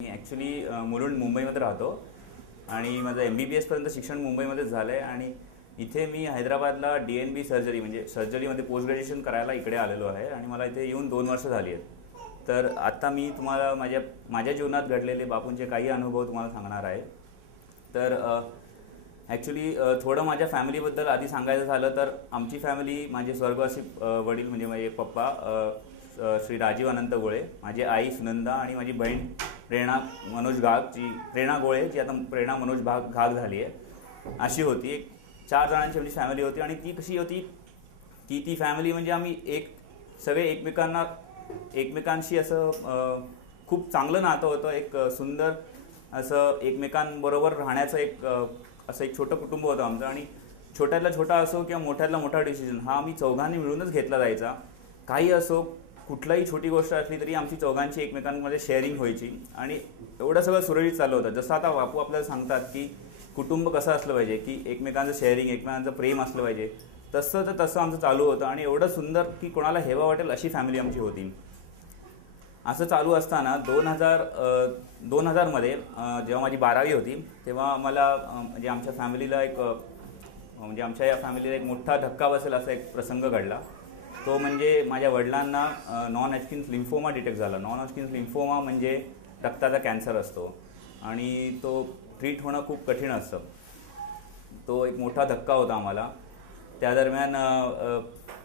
मी actually Mulund मुंबईमध्ये राहतो आणि माझं MBBS पर्यंत शिक्षण मुंबईमध्येच झालं आहे आणि इथे मी हैदराबादला DNB सर्जरी म्हणजे सर्जरीमध्ये पोस्ट ग्रॅज्युएशन करायला इकडे आलेलो आहे आणि मला इथे येऊन 2 वर्ष झाली आहेत। तर आता मी तुम्हाला माझ्या जीवनात घडलेले बापूंचे काही अनुभव तुम्हाला सांगणार आहे। तर ॲक्च्युली थोडं माझ्या फॅमिलीबद्दल आधी सांगायचं झालं तर आमची फॅमिली माझे स्वर्गवासी वडील म्हणजे माझे पप्पा श्री राजीव अनंत गोळे, माझी आई सुनंदा आणि माझी बहीण प्रेरणा मनोज घाग, जी प्रेरणा गोळे, जी आता प्रेरणा मनोज घाग झाली आहे, अशी होती। एक 4 जणांची आमची फॅमिली होती आणि ती कशी होती की ती फॅमिली म्हणजे आम्ही सगळे एकमेकांशी असं खूप चांगलं नातं होतं। एक सुंदर असं एकमेकांबरोबर राहण्याचं असं एक छोटं कुटुंब होतं आमचं आणि छोट्यातला छोटा असो किंवा मोठ्यातला मोठा डिसिजन हा आम्ही चौघांनी मिळूनच घेतला जायचा। काही असो, कुठलाही छोटी गोष्ट असली तरी आमची चौघांची एकमेकांमध्ये शेअरिंग व्हायची आणि एवढं सगळं सुरळीत चाललं होतं। जसं आता बापू आपल्याला सांगतात की कुटुंब कसं असलं पाहिजे, की एकमेकांचं शेअरिंग, एकमेकांचं प्रेम असलं पाहिजे, तसं आमचं चालू होतं आणि एवढं सुंदर की कोणाला हेवा वाटेल अशी फॅमिली आमची होती। असं चालू असताना 2000 मध्ये जेव्हा माझी 12वी होती तेव्हा मला म्हणजे आमच्या फॅमिलीला आमच्या या फॅमिलीला एक मोठा धक्का बसेल असा एक प्रसंग घडला। तो म्हणजे माझ्या वडिलांना नॉन हॉजकिन्स लिम्फोमा डिटेक्ट झाला। नॉन हॉजकिन्स लिम्फोमा म्हणजे रक्ताचा कॅन्सर असतो आणि तो ट्रीट होणं खूप कठीण असतं। तो एक मोठा धक्का होता आम्हाला। त्या दरम्यान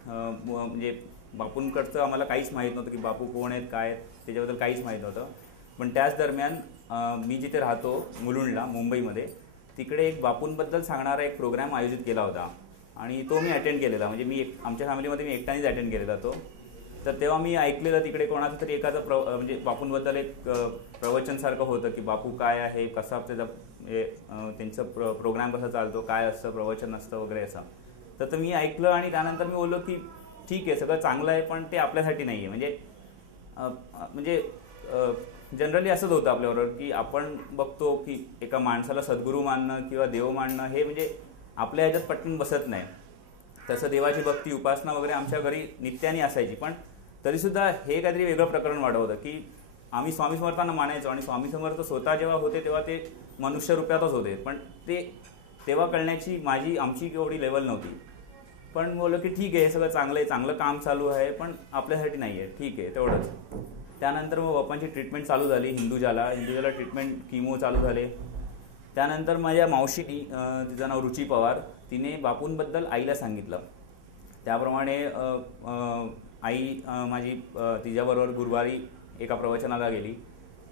म्हणजे बापूंकडचं आम्हाला काहीच माहीत नव्हतं की बापू कोण आहेत, काय आहेत, त्याच्याबद्दल काहीच माहीत नव्हतं। पण त्याच दरम्यान मी जिथे राहतो मुलुंडला मुंबईमध्ये, तिकडे एक बापूंबद्दल सांगणारा एक प्रोग्राम आयोजित केला होता आणि तो मी अटेंड केलेला। म्हणजे आमच्या फॅमिलीमध्ये मी एकट्यानेच अटेंड केलेला तो। तर तेव्हा मी ऐकलेलं तिकडे कोणाचं तरी एखादं म्हणजे बापूंबद्दल एक प्रवचनसारखं होतं की बापू काय आहे, कसा त्यांचं प्रोग्राम कसा चालतो, काय असतं, प्रवचन असतं वगैरे असं। तर मी ऐकलं आणि त्यानंतर मी बोललो की ठीक आहे, सगळं चांगलं आहे पण ते आपल्यासाठी नाही आहे। म्हणजे जनरली असंच होतं आपल्याबरोबर की आपण बघतो की एका माणसाला सद्गुरू मानणं किंवा देव मानणं हे म्हणजे आपल्या ह्याच्यात पटकन बसत नाही। तसं देवाची भक्ती, उपासना वगैरे आमच्या घरी नित्याने असायची, पण तरीसुद्धा हे काहीतरी वेगळं प्रकरण वाटत होतं की आम्ही स्वामी समर्थांना मानायचो आणि स्वामी समर्थ स्वतः जेव्हा होते तेव्हा ते मनुष्य रूपातच होते, पण ते तेव्हा कळण्याची आमची एवढी लेवल नव्हती। पण बोललो की ठीक आहे, हे सगळं चांगलं आहे, चांगलं काम चालू आहे, पण आपल्यासाठी नाही आहे, ठीक आहे तेवढंच। त्यानंतर मग बाप्पांची ट्रीटमेंट चालू झाली हिंदुजाला ट्रीटमेंट, किमो चालू झाले। त्यानंतर माझ्या मावशीनी, तिचं नाव रुची पवार, तिने बापूंबद्दल आईला सांगितलं। त्याप्रमाणे आई माझी तिच्याबरोबर गुरुवारी एका प्रवचनाला गेली,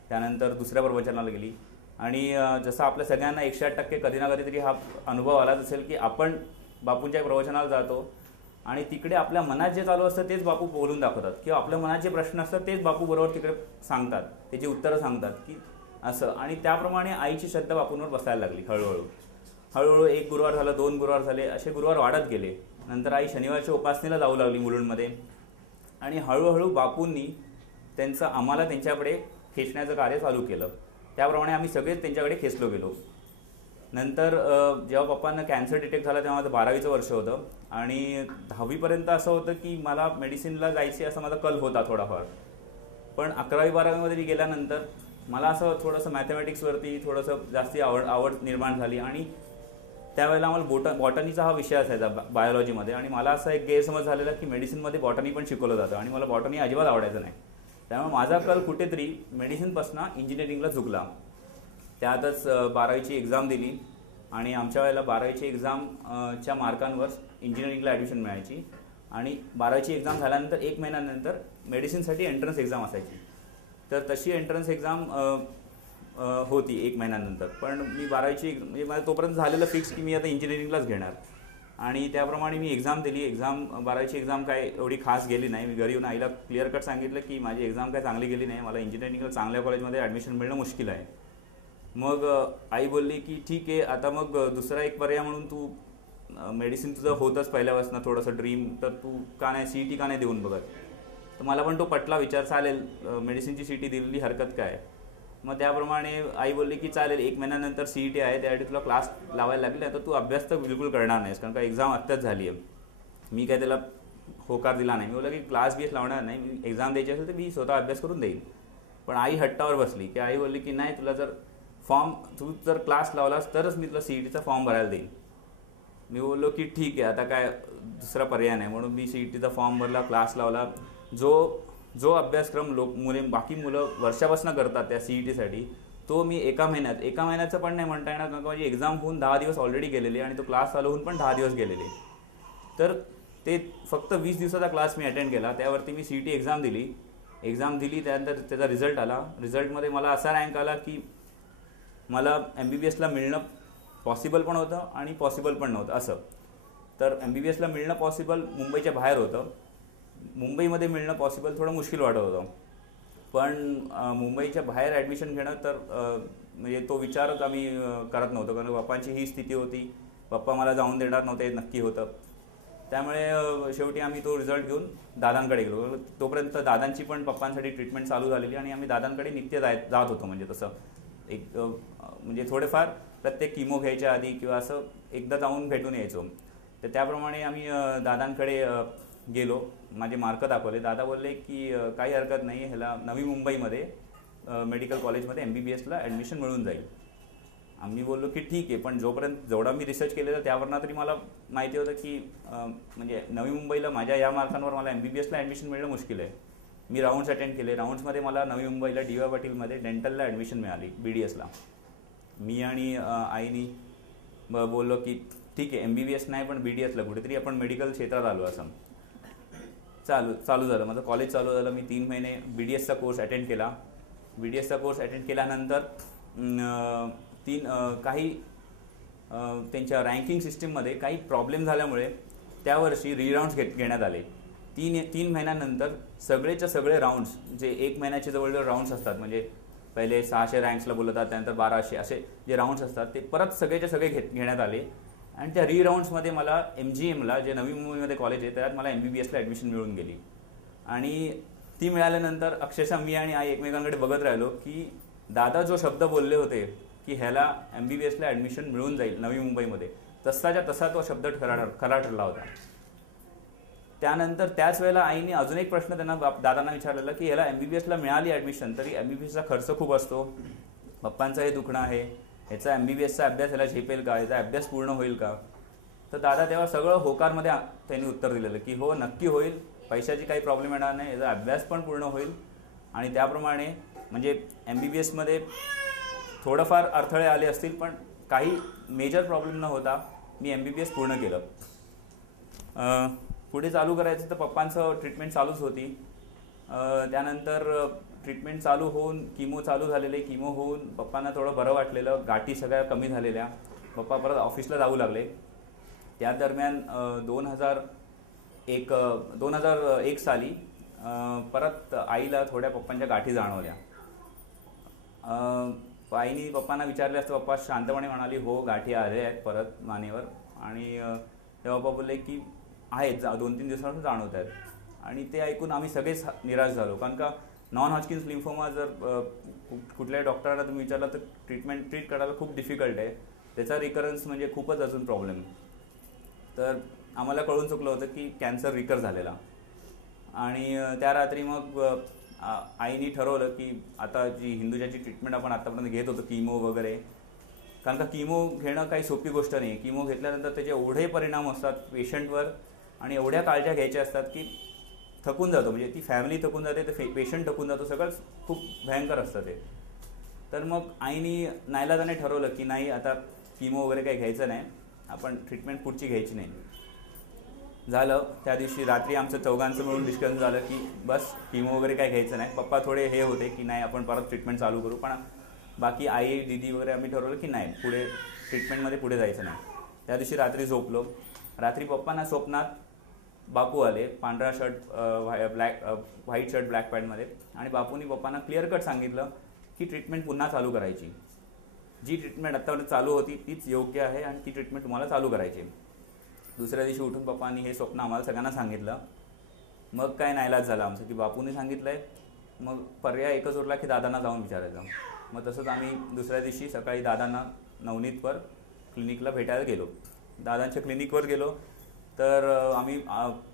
त्यानंतर दुसऱ्या प्रवचनाला गेली आणि जसं आपल्या सगळ्यांना 108% कधी ना कधीतरी हा अनुभव आलाच असेल की आपण बापूंच्या प्रवचनाला जातो आणि तिकडे आपल्या मनात जे चालू असतं तेच बापू बोलून दाखवतात किंवा आपल्या मनात जे प्रश्न असतात तेच बापू बरोबर तिकडे सांगतात, त्याची उत्तरं सांगतात की असं। आणि त्याप्रमाणे आईची श्रद्धा बापूंवर बसायला लागली। हळूहळू 1 गुरुवार झालं, 2 गुरुवार झाले, असे गुरुवार वाढत गेले। नंतर आई शनिवारच्या उपासनेला जाऊ लागली मुलुंडमध्ये आणि हळूहळू बापूंनी आम्हाला त्यांच्याकडे खेचण्याचं कार्य चालू केलं। त्याप्रमाणे आम्ही सगळेच त्यांच्याकडे खेचलो गेलो। नंतर जेव्हा पप्पांना कॅन्सर डिटेक्ट झाला तेव्हा माझं 12वीचं वर्ष होतं आणि 10वीपर्यंत असं होतं की मला मेडिसिनला जायचे असा माझा कल होता थोडाफार। पण 11वी-12वीमध्ये मी गेल्यानंतर मला असं थोडंसं मॅथमॅटिक्सवरती थोडंसं जास्ती आवड निर्माण झाली आणि त्यावेळेला आम्हाला बॉटनीचा हा विषय असायचा बायोलॉजीमध्ये आणि मला असा एक गैरसमज झालेला की मेडिसिनमध्ये बॉटनी पण शिकवलं जातं आणि मला बॉटनी अजिबात आवडायचं नाही। त्यामुळे माझा कल कुठेतरी मेडिसिनपासून इंजिनिअरिंगला झुकला। त्यातच 12वीची एक्झाम दिली आणि आमच्या वेळेला 12वीची एक्झामच्या मार्कांवर इंजिनिअरिंगला ॲडमिशन मिळायची आणि 12वीची एक्झाम झाल्यानंतर 1 महिन्यानंतर मेडिसिनसाठी एंट्रन्स एक्झाम असायची। तर तशी एंट्रन्स एक्झाम होती 1 महिन्यानंतर। पण मी 12वीची म्हणजे मला तोपर्यंत झालेलं फिक्स की मी आता इंजिनिअरिंगलाच घेणार आणि त्याप्रमाणे मी एक्झाम दिली। 12वीची एक्झाम काय एवढी खास गेली नाही। मी घरी येऊन आईला क्लिअर कट सांगितलं की माझी एक्झाम काय चांगली गेली नाही, मला इंजिनिअरिंगला चांगल्या कॉलेजमध्ये ॲडमिशन मिळणं मुश्किल आहे। मग आई बोलली की ठीक आहे, आता मग दुसरा एक पर्याय म्हणून तू मेडिसिन तुझं होतच पहिल्यापासून थोडंसं ड्रीम, तर तू का नाही CET का नाही देऊन बघत। तर मला पण तो पटला विचार, चालेल मेडिसिनची CET दिलेली हरकत काय। मग त्याप्रमाणे आई बोलली की चालेल 1 महिन्यानंतर CET आहे, त्यासाठी तुला क्लास लावायला लागले, तर तू अभ्यास तर बिलकुल करणार नाहीस कारण का एक्झाम आत्ताच झाली आहे। मी काय त्याला होकार दिला नाही। मी बोलला की क्लास लावणार नाही, एक्झाम द्यायची असेल तर मी स्वतः अभ्यास करून देईन। पण आई हट्टावर बसली की आई बोलली की नाही, तुला जर तू जर क्लास लावलास तरच मी तुला CETचा फॉर्म भरायला देईन. मी बोललो की ठीक आहे, आता काय दुसरा पर्याय नाही, म्हणून मी CETचा फॉर्म भरला, क्लास लावला. जो अभ्यासक्रम बाकी मुलं वर्षापासून करतात त्या CETसाठी, तो मी एका महिन्याचं पण नाही म्हणता येणार, कारण माझी एक्झाम होऊन 10 दिवस ऑलरेडी गेलेले आणि तो क्लास चालू होऊन पण 10 दिवस गेलेले. तर ते फक्त 20 दिवसाचा क्लास मी अटेंड केला. त्यावरती मी CET एक्झाम दिली. त्यानंतर त्याचा रिझल्ट आला. रिझल्टमध्ये मला असा रँक आला की मला MBBSला मिळणं पॉसिबल पण होतं आणि पॉसिबल पण नव्हतं असं. तर MBBSला मिळणं पॉसिबल मुंबईच्या बाहेर होतं. मुंबईमध्ये मिळणं पॉसिबल थोडं मुश्किल वाटत होतं. पण मुंबईच्या बाहेर ॲडमिशन घेणं तर म्हणजे तो विचारच आम्ही करत नव्हतो, कारण पप्पांची ही स्थिती होती. पप्पा मला जाऊन देणार नव्हते, नक्की होतं. त्यामुळे शेवटी आम्ही तो रिझल्ट घेऊन दादांकडे गेलो. तोपर्यंत दादांची पण पप्पांसाठी ट्रीटमेंट चालू झालेली आणि आम्ही दादांकडे नित्य जात होतो. म्हणजे तसं एक म्हणजे थोडेफार प्रत्येक किमो घ्यायच्या आधी किंवा असं एकदा जाऊन भेटून यायचो. तर त्याप्रमाणे आम्ही दादांकडे गेलो. माझे मार्क दाखवले. दादा बोलले की काही हरकत नाही, ह्याला नवी मुंबईमध्ये मेडिकल कॉलेजमध्ये MBBSला ॲडमिशन मिळून जाईल. आम्ही बोललो की ठीक आहे, पण जेवढा मी रिसर्च केलेलं त्यावरनं तरी मला माहिती होतं की म्हणजे नवी मुंबईला माझ्या या मार्कांवर मला MBBSला ॲडमिशन मिळणं मुश्किल आहे. मी राऊंड्स अटेंड केले. राऊंड्समध्ये मला नवी मुंबईला DY पाटीलमध्ये डेंटलला ॲडमिशन मिळाली, BDSला. मी आणि आईनी बोललो की ठीक आहे, MBBS नाही पण BDSला कुठेतरी आपण मेडिकल क्षेत्रात आलो असं. चालू झालं माझं कॉलेज चालू झालं. मी 3 महिने BDSचा कोर्स अटेंड केला. BDSचा कोर्स अटेंड केल्यानंतर काही त्यांच्या रँकिंग सिस्टीममध्ये काही प्रॉब्लेम झाल्यामुळे त्यावर्षी रीराऊंड्स घेण्यात आले. 3 महिन्यानंतर सगळेच्या सगळे राऊंड्स, जे 1 महिन्याचे जवळजवळ राऊंड्स असतात, म्हणजे पहिले 600 रँक्सला बोलवतात, त्यानंतर 1200 असे जे राऊंड्स असतात ते परत सगळेच्या सगळे घेण्यात आले. आणि त्या रीराऊंड्समध्ये मला MGMला, जे नवी मुंबईमध्ये कॉलेज आहे, त्यात मला MBBSला ॲडमिशन मिळून गेली. आणि ती मिळाल्यानंतर अक्षरशः मी आणि आई एकमेकांकडे बघत राहिलो की दादा जो शब्द बोलले होते की ह्याला MBBSला ॲडमिशन मिळून जाईल नवी मुंबईमध्ये, तसाच्या तसा तो शब्द खरा ठरला होता. त्यानंतर त्याच वेळेला आईने अजून एक प्रश्न दादांना विचारलेला की ह्याला MBBSला मिळाली ॲडमिशन, तरी MBBSचा खर्च खूप असतो, पप्पांचं हे दुखणं आहे, ह्याचा MBBSचा अभ्यास ह्याला झेपेल का, ह्याचा अभ्यास पूर्ण होईल का. तर दादा तेव्हा सगळं होकारमध्ये त्यांनी उत्तर दिलेलं की हो, नक्की होईल, पैशाची काही प्रॉब्लेम येणार नाही, याचा अभ्यास पण पूर्ण होईल. आणि त्याप्रमाणे म्हणजे MBBSमध्ये थोडंफार अडथळे आले असतील, पण काही मेजर प्रॉब्लेम न होता मी MBBS पूर्ण केलं. पुढे चालू करायचं तर पप्पांचं ट्रीटमेंट चालूच होती. त्यानंतर ट्रीटमेंट चालू होऊन किमो चालू झालेले. किमो होऊन पप्पांना थोडं बरं वाटलेलं, गाठी सगळ्या कमी झालेल्या. पप्पा परत ऑफिसला जाऊ लागले. त्या दरम्यान 2001 साली परत आईला थोड्या पप्पांच्या गाठी जाणवल्या. आईने पप्पांना विचारले असतं, पप्पा शांतपणे म्हणाली हो, गाठी आल्या आहेत परत मानेवर. आणि तेव्हा पप्पा बोलले की आहेत, 2-3 दिवसांपासून जाणवत आहेत. आणि ते ऐकून आम्ही सगळेच निराश झालो, कारण का नॉन हॉजकिन्स लिम्फोमा जर कुठल्याही डॉक्टरांना तुम्ही विचारलं तर ट्रीट करायला खूप डिफिकल्ट आहे. त्याचा रिकरन्स म्हणजे खूपच अजून प्रॉब्लेम. तर आम्हाला कळून चुकलं होतं की कॅन्सर रिकर झालेला. आणि त्या रात्री मग आईनी ठरवलं की आता जी हिंदुजाची ट्रीटमेंट आपण आत्तापर्यंत घेत होतो, किमो वगैरे, कारण का किमो घेणं काही सोपी गोष्ट नाही. किमो घेतल्यानंतर त्याचे एवढे परिणाम असतात पेशंटवर आणि एवढ्या काळज्या घ्यायच्या असतात की थकून जातो, म्हणजे ती फॅमिली थकून जाते, तर पेशंट थकून जातो, सगळंच खूप भयंकर असतं ते. तर मग आईनी नाईलाजाने ठरवलं की नाही, आता किमो वगैरे काही घ्यायचं नाही, आपण ट्रीटमेंट पुढची घ्यायची नाही. झालं. त्या दिवशी रात्री आमचं चौघांचं मिळून डिस्कशन झालं की बस किमो वगैरे काही घ्यायचं नाही. पप्पा थोडे हे होते की नाही, आपण परत ट्रीटमेंट चालू करू, पण बाकी आई दीदी वगैरे आम्ही ठरवलं की नाही, पुढे ट्रीटमेंटमध्ये पुढे जायचं नाही. त्या दिवशी रात्री झोपलो. रात्री पप्पांना स्वप्नात बापू आले, पांढरा शर्ट व्हाईट शर्ट ब्लॅक पॅन्टमध्ये. आणि बापूंनी पप्पांना क्लिअर कट सांगितलं की ट्रीटमेंट पुन्हा चालू करायची. जी ट्रीटमेंट आत्तापर्यंत चालू होती तीच योग्य आहे आणि ती ट्रीटमेंट तुम्हाला चालू करायची. दुसऱ्या दिवशी उठून पप्पांनी हे स्वप्न आम्हाला सगळ्यांना सांगितलं. मग काय नाईलाज झाला आमचं की बापूंनी सांगितलं आहे, मग पर्याय एकच उरला की दादांना जाऊन विचारायचं. मग तसंच आम्ही दुसऱ्या दिवशी सकाळी दादांना नवनीतवर क्लिनिकला भेटायला गेलो. दादांच्या क्लिनिकवर गेलो तर आम्ही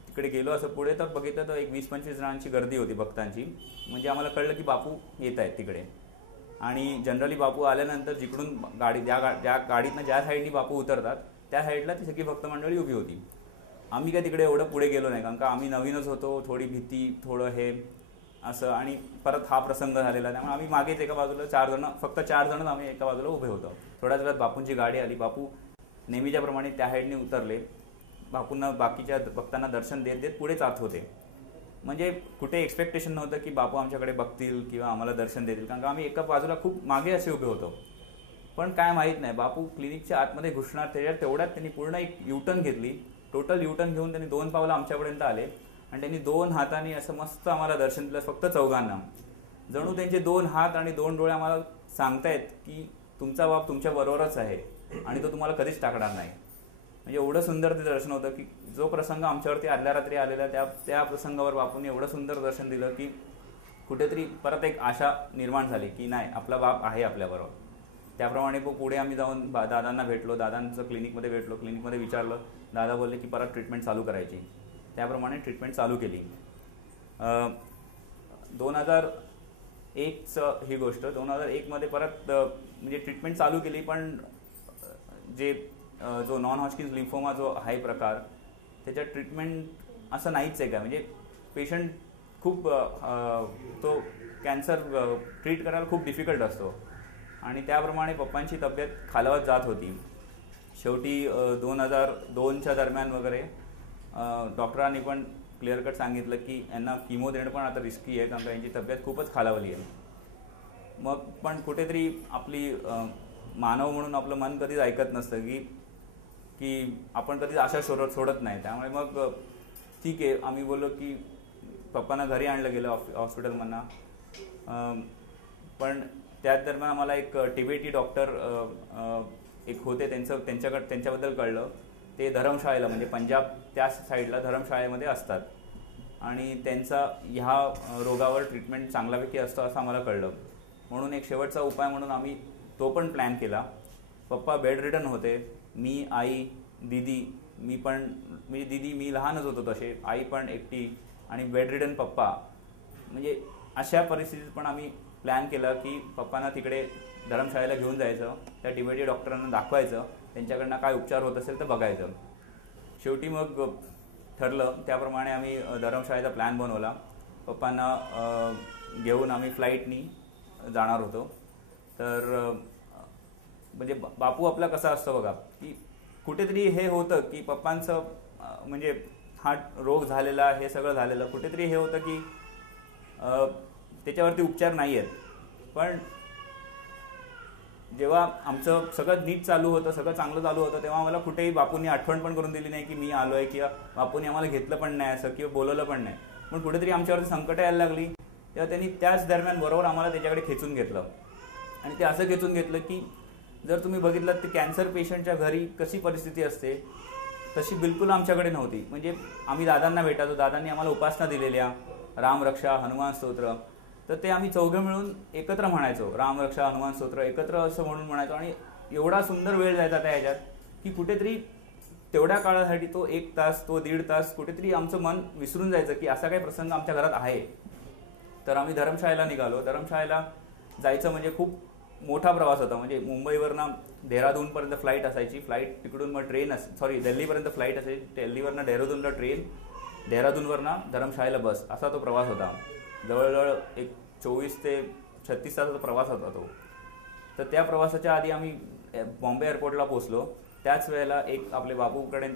तिकडे गेलो असं पुढे तर बघितलं तर एक 20-25 जणांची गर्दी होती भक्तांची. म्हणजे आम्हाला कळलं की बापू येत आहेत तिकडे. आणि जनरली बापू आल्यानंतर जिकडून गाडी ज्या गाडीतनं ज्या साईडनी बापू उतरतात त्या साईडला ती सगळी भक्त मंडळी उभी होती. आम्ही काय तिकडे एवढं पुढे गेलो नाही, कारण का आम्ही नवीनच होतो, थोडी भीती, थोडं हे असं. आणि परत हा प्रसंग झालेला, त्यामुळे आम्ही मागेच एका बाजूला फक्त 4 जणच आम्ही एका बाजूला उभे होतो. थोड्याच वेळात बापूंची गाडी आली. बापू नेहमीच्याप्रमाणे त्या साईडने उतरले. बापूंना बाकीच्या भक्तांना दर्शन देत देत पुढे जात होते. म्हणजे कुठे एक्सपेक्टेशन नव्हतं की बापू आमच्याकडे बघतील किंवा आम्हाला दर्शन देतील, कारण का आम्ही एका बाजूला खूप मागे असे उभे होतो. पण काय माहीत नाही, बापू क्लिनिकच्या आतमध्ये घुसणार तेवढ्यात त्यांनी पूर्ण एक युटर्न घेतली. टोटल युटर्न घेऊन त्यांनी 2 पावलं आमच्यापर्यंत आले आणि त्यांनी 2 हातांनी असं मस्त आम्हाला दर्शन दिलं, फक्त चौघांना. जणू त्यांचे 2 हात आणि 2 डोळे आम्हाला सांगतायत की तुमचा बाप तुमच्या बरोबरच आहे आणि तो तुम्हाला कधीच टाकणार नाही. म्हणजे एवढं सुंदर ते दर्शन होतं की जो प्रसंग आमच्यावरती आदल्या रात्री आलेला त्या प्रसंगावर बापूंनी एवढं सुंदर दर्शन दिलं की कुठेतरी परत एक आशा निर्माण झाली की नाही, आपला बाप आहे आपल्याबरोबर. त्याप्रमाणे पुढे आम्ही जाऊन दादांना भेटलो, दादांचं क्लिनिकमध्ये भेटलो. क्लिनिकमध्ये विचारलं, दादा बोलले की परत ट्रीटमेंट चालू करायची. त्याप्रमाणे ट्रीटमेंट चालू केली. 2001चं ही गोष्ट. 2001मध्ये परत म्हणजे ट्रीटमेंट चालू केली. पण जो नॉन हॉजकिन्स लिम्फोमा जो आहे प्रकार, त्याच्या ट्रीटमेंट असं नाहीच आहे का, म्हणजे पेशंट खूप तो कॅन्सर ट्रीट करायला खूप डिफिकल्ट असतो. आणि त्याप्रमाणे पप्पांची तब्येत खालावत जात होती. शेवटी 2002च्या दरम्यान वगैरे डॉक्टरांनी पण क्लिअर कट सांगितलं की यांना किमो देणं पण आता रिस्की आहे, कारण का यांची तब्येत खूपच खालावली आहे. मग पण कुठेतरी आपली मानव म्हणून आपलं मन कधीच ऐकत नसतं की आपण कधीच आशा सोडत नाही. त्यामुळे मग ठीक आहे, आम्ही बोललो की पप्पांना घरी आणलं गेलं हॉस्पिटलमधनं. पण त्याच दरम्यान आम्हाला एक टिबेटी डॉक्टर एक होते, त्यांच्याबद्दल कळलं. ते धर्मशाळेला, म्हणजे पंजाब त्या साईडला धर्मशाळेमध्ये असतात आणि त्यांचा ह्या रोगावर ट्रीटमेंट चांगल्यापैकी असतं असं आम्हाला कळलं. म्हणून एक शेवटचा उपाय म्हणून आम्ही तो पण प्लॅन केला. पप्पा बेड रिडन होते. मी, आई, दीदी, मी लहानच होतो तसे, आई पण एकटी आणि बेड रिडन पप्पा. म्हणजे अशा परिस्थितीत पण आम्ही प्लॅन केला की पप्पांना तिकडे धर्मशाळेला घेऊन जायचं, त्या टिबेटी डॉक्टरांना दाखवायचं, त्यांच्याकडनं काय उपचार होत असेल तर बघायचं. शेवटी मग ठरलं त्याप्रमाणे आम्ही धर्मशाळेचा प्लॅन बनवला. पप्पांना घेऊन आम्ही फ्लाईटनी जाणार होतो. तर म्हणजे बापू आपला कसा असतो बघा, की कुठेतरी हे होतं की पप्पांचं म्हणजे हा रोग झालेला, हे सगळं झालेलं, कुठेतरी हे होतं की त्याच्यावरती उपचार नाही आहेत. पण जेव्हा आमचं सगळं नीट चालू होतं, सगळं चांगलं चालू होतं, तेव्हा आम्हाला कुठेही बापूंनी आठवण पण करून दिली नाही की मी आलो आहे, किंवा बापूंनी आम्हाला घेतलं पण नाही असं, किंवा बोलवलं पण नाही. पण कुठेतरी आमच्यावरती संकट यायला लागली तेव्हा त्यांनी त्याच दरम्यान बरोबर आम्हाला त्याच्याकडे खेचून घेतलं. आणि ते असं खेचून घेतलं की जर तुम्ही बघितलं तर कॅन्सर पेशंटच्या घरी कशी परिस्थिती असते तशी बिलकुल आमच्याकडे नव्हती. म्हणजे आम्ही दादांना भेटायचो, दादांनी आम्हाला उपासना दिलेल्या, रामरक्षा, हनुमान स्तोत्र, तर ते आम्ही चौघं मिळून एकत्र म्हणायचो, रामरक्षा, हनुमान स्तोत्र एकत्र असं म्हणून म्हणायचो. आणि एवढा सुंदर वेळ जायचा त्या ह्याच्यात की कुठेतरी तेवढ्या काळासाठी तो 1 तास, तो 1.5 तास कुठेतरी आमचं मन विसरून जायचं की असा काही प्रसंग आमच्या घरात आहे. तर आम्ही धर्मशाळेला निघालो. धर्मशाळेला जायचं म्हणजे खूप मोठा प्रवास होता. म्हणजे मुंबईवरनं देहरादूनपर्यंत फ्लाईट असायची, फ्लाईट तिकडून मग दिल्लीपर्यंत फ्लाईट असायची, दिल्लीवरनं देहरादूनला ट्रेन, देहरादूनवरनं धर्मशाळेला बस, असा तो प्रवास होता. जवळजवळ एक 24 ते 36 तासाचा प्रवास होता तो. तर त्या प्रवासाच्या आधी आम्ही बॉम्बे एअरपोर्टला पोहोचलो. त्याच वेळेला एक आपले बापूकडे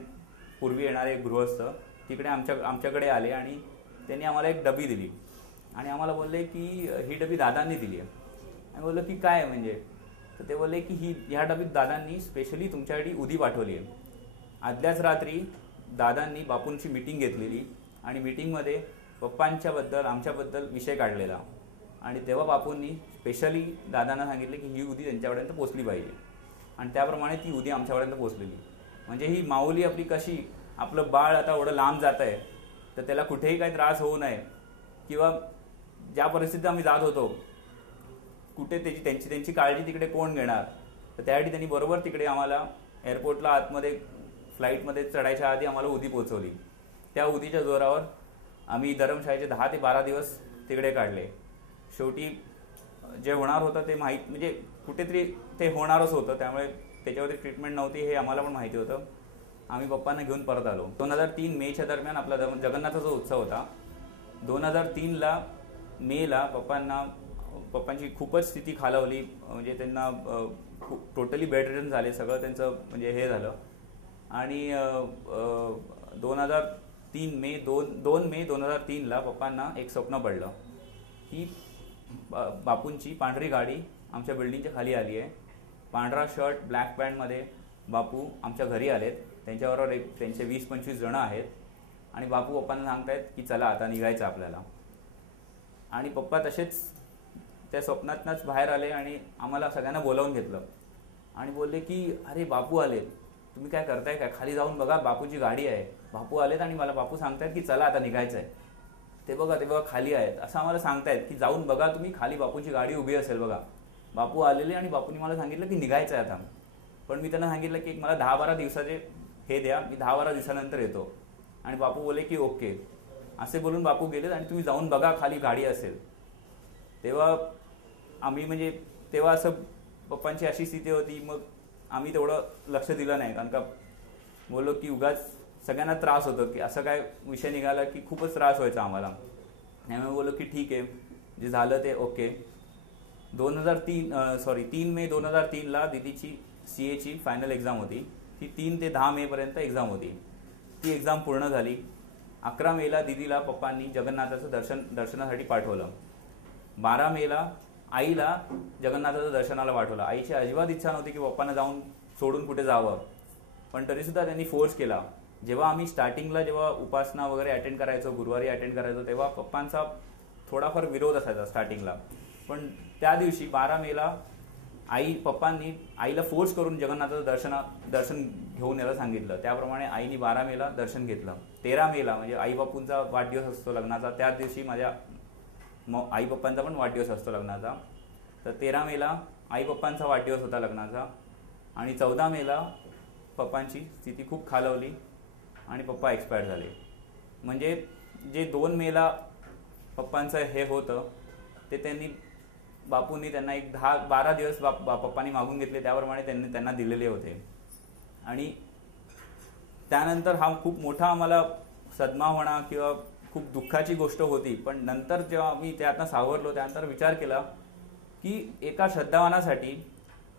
पूर्वी येणारे एक गृहस्थ तिकडे आमच्याकडे आले आणि त्यांनी आम्हाला एक डबी दिली आणि आम्हाला बोलले की ही डबी दादांनी दिली आहे. आणि बोललो की काय म्हणजे, तर ते बोलले की ह्या डबीत दादांनी स्पेशली तुमच्यासाठी उदी पाठवली आहे. आदल्याच रात्री दादांनी बापूंची मीटिंग घेतलेली आणि मीटिंगमध्ये पप्पांच्याबद्दल, आमच्याबद्दल विषय काढलेला. आणि तेव्हा बापूंनी स्पेशली दादांना सांगितले की ही उदी त्यांच्यापर्यंत पोचली पाहिजे. आणि त्याप्रमाणे ती उदी आमच्यापर्यंत पोचलेली. म्हणजे ही माऊली आपली कशी, आपलं बाळ आता एवढं लांब जात आहे तर त्याला कुठेही काही त्रास होऊ नये, किंवा ज्या परिस्थितीत आम्ही जात होतो कुठे त्यांची काळजी तिकडे कोण घेणार, तर त्यासाठी त्यांनी बरोबर तिकडे आम्हाला एअरपोर्टला आतमध्ये फ्लाईटमध्ये चढायच्या आधी आम्हाला उदी पोचवली. त्या उदीच्या जोरावर आम्ही धर्मशाळेचे 10 ते 12 दिवस तिकडे काढले. शेवटी जे होणार होतं ते माहीत, म्हणजे कुठेतरी ते होणारच होतं, त्यामुळे त्याच्यावरती ट्रीटमेंट नव्हती हे आम्हाला पण माहिती होतं. आम्ही पप्पांना घेऊन परत आलो. 2003 मेच्या दरम्यान आपला जगन्नाथाचा उत्सव होता. 2003 मेला पप्पांची खूपच स्थिती खालावली, म्हणजे त्यांना टोटली बेड रिडन झाले, सगळं त्यांचं म्हणजे हे झालं. आणि 2 मे 2003 पप्पांना एक स्वप्न पडलं की बापूंची पांढरी गाडी आमच्या बिल्डिंगच्या खाली आली आहे. पांढरा शर्ट ब्लॅक पॅन्टमध्ये बापू आमच्या घरी आलेत. त्यांच्याबरोबर त्यांचे 20-25 जण आहेत आणि बापू पप्पांना सांगतायत की चला आता निघायचं आपल्याला. आणि पप्पा तसेच त्या स्वप्नातनंच बाहेर आले आणि आम्हाला सगळ्यांना बोलावून घेतलं आणि बोलले की अरे बापू आलेत, तुम्ही काय करताय काय, खाली जाऊन बघा बापूची गाडी आहे. बापू आलेत आणि मला बापू सांगतायत की चला आता निघायचं आहे. ते बघा खाली आहेत असं आम्हाला सांगतायत की जाऊन बघा तुम्ही, खाली बापूंची गाडी उभी असेल बघा. बापू आलेले आणि बापूंनी मला सांगितलं की निघायचं आहे आता. पण मी त्यांना सांगितलं की मला 10-12 दिवसाचे हे द्या, मी 10-12 दिवसानंतर येतो. आणि बापू बोलले की ओके. असे बोलून बापू गेलेत आणि तुम्ही जाऊन बघा खाली गाडी असेल. तेव्हा आम्ही म्हणजे तेव्हा असं पप्पांची अशी स्थिती होती, मग आम्ही तेवढं लक्ष दिलं नाही, कारण का बोललो की उगाच सगळ्यांना त्रास होतो की असं काय विषय निघाला की खूपच त्रास व्हायचा आम्हाला. त्यामुळे बोललो की ठीक आहे, जे झालं ते ओके. 3 मे 2003 दीदीची CAची फायनल एक्झाम होती. ती 3 ते 10 मेपर्यंत एक्झाम होती. ती एक्झाम पूर्ण झाली. 11 मेला दीदीला पप्पांनी जगन्नाथाचं दर्शनासाठी पाठवलं. 12 मेला आईला जगन्नाथाचं दर्शनाला पाठवलं. आईची अजिबात इच्छा नव्हती की पप्पांना जाऊन सोडून कुठे जावं, पण तरीसुद्धा त्यांनी फोर्स केला. जेव्हा आम्ही जेव्हा उपासना वगैरे अटेंड करायचो, गुरुवारी अटेंड करायचो, तेव्हा पप्पांचा थोडाफार विरोध असायचा स्टार्टिंगला. पण त्या दिवशी 12 मेला पप्पांनी आईला फोर्स करून जगन्नाथाचं दर्शन घेऊन यायला सांगितलं. त्याप्रमाणे आईने 12 मेला दर्शन घेतलं. 13 मेला म्हणजे आई बापूंचा वाढदिवस असतो लग्नाचा, त्याच दिवशी माझ्या आई पप्पांचा पण वाढदिवस असतो लग्नाचा. तर 13 मेला आई पप्पांचा वाढदिवस होता लग्नाचा. आणि 14 मेला पप्पांची स्थिती खूप खालावली आणि पप्पा एक्सपायर झाले. म्हणजे जे 2 मेला पप्पांचं हे होतं ते बापूंनी त्यांना एक 10-12 दिवस पप्पांनी मागून घेतले, त्याप्रमाणे त्यांना दिलेले होते. आणि त्यानंतर हा खूप मोठा आम्हाला सदमा म्हणा किंवा खूप दुःखाची गोष्ट होती. पण नंतर जेव्हा आम्ही त्यातनं सावरलो, त्यानंतर विचार केला की एका श्रद्धावानासाठी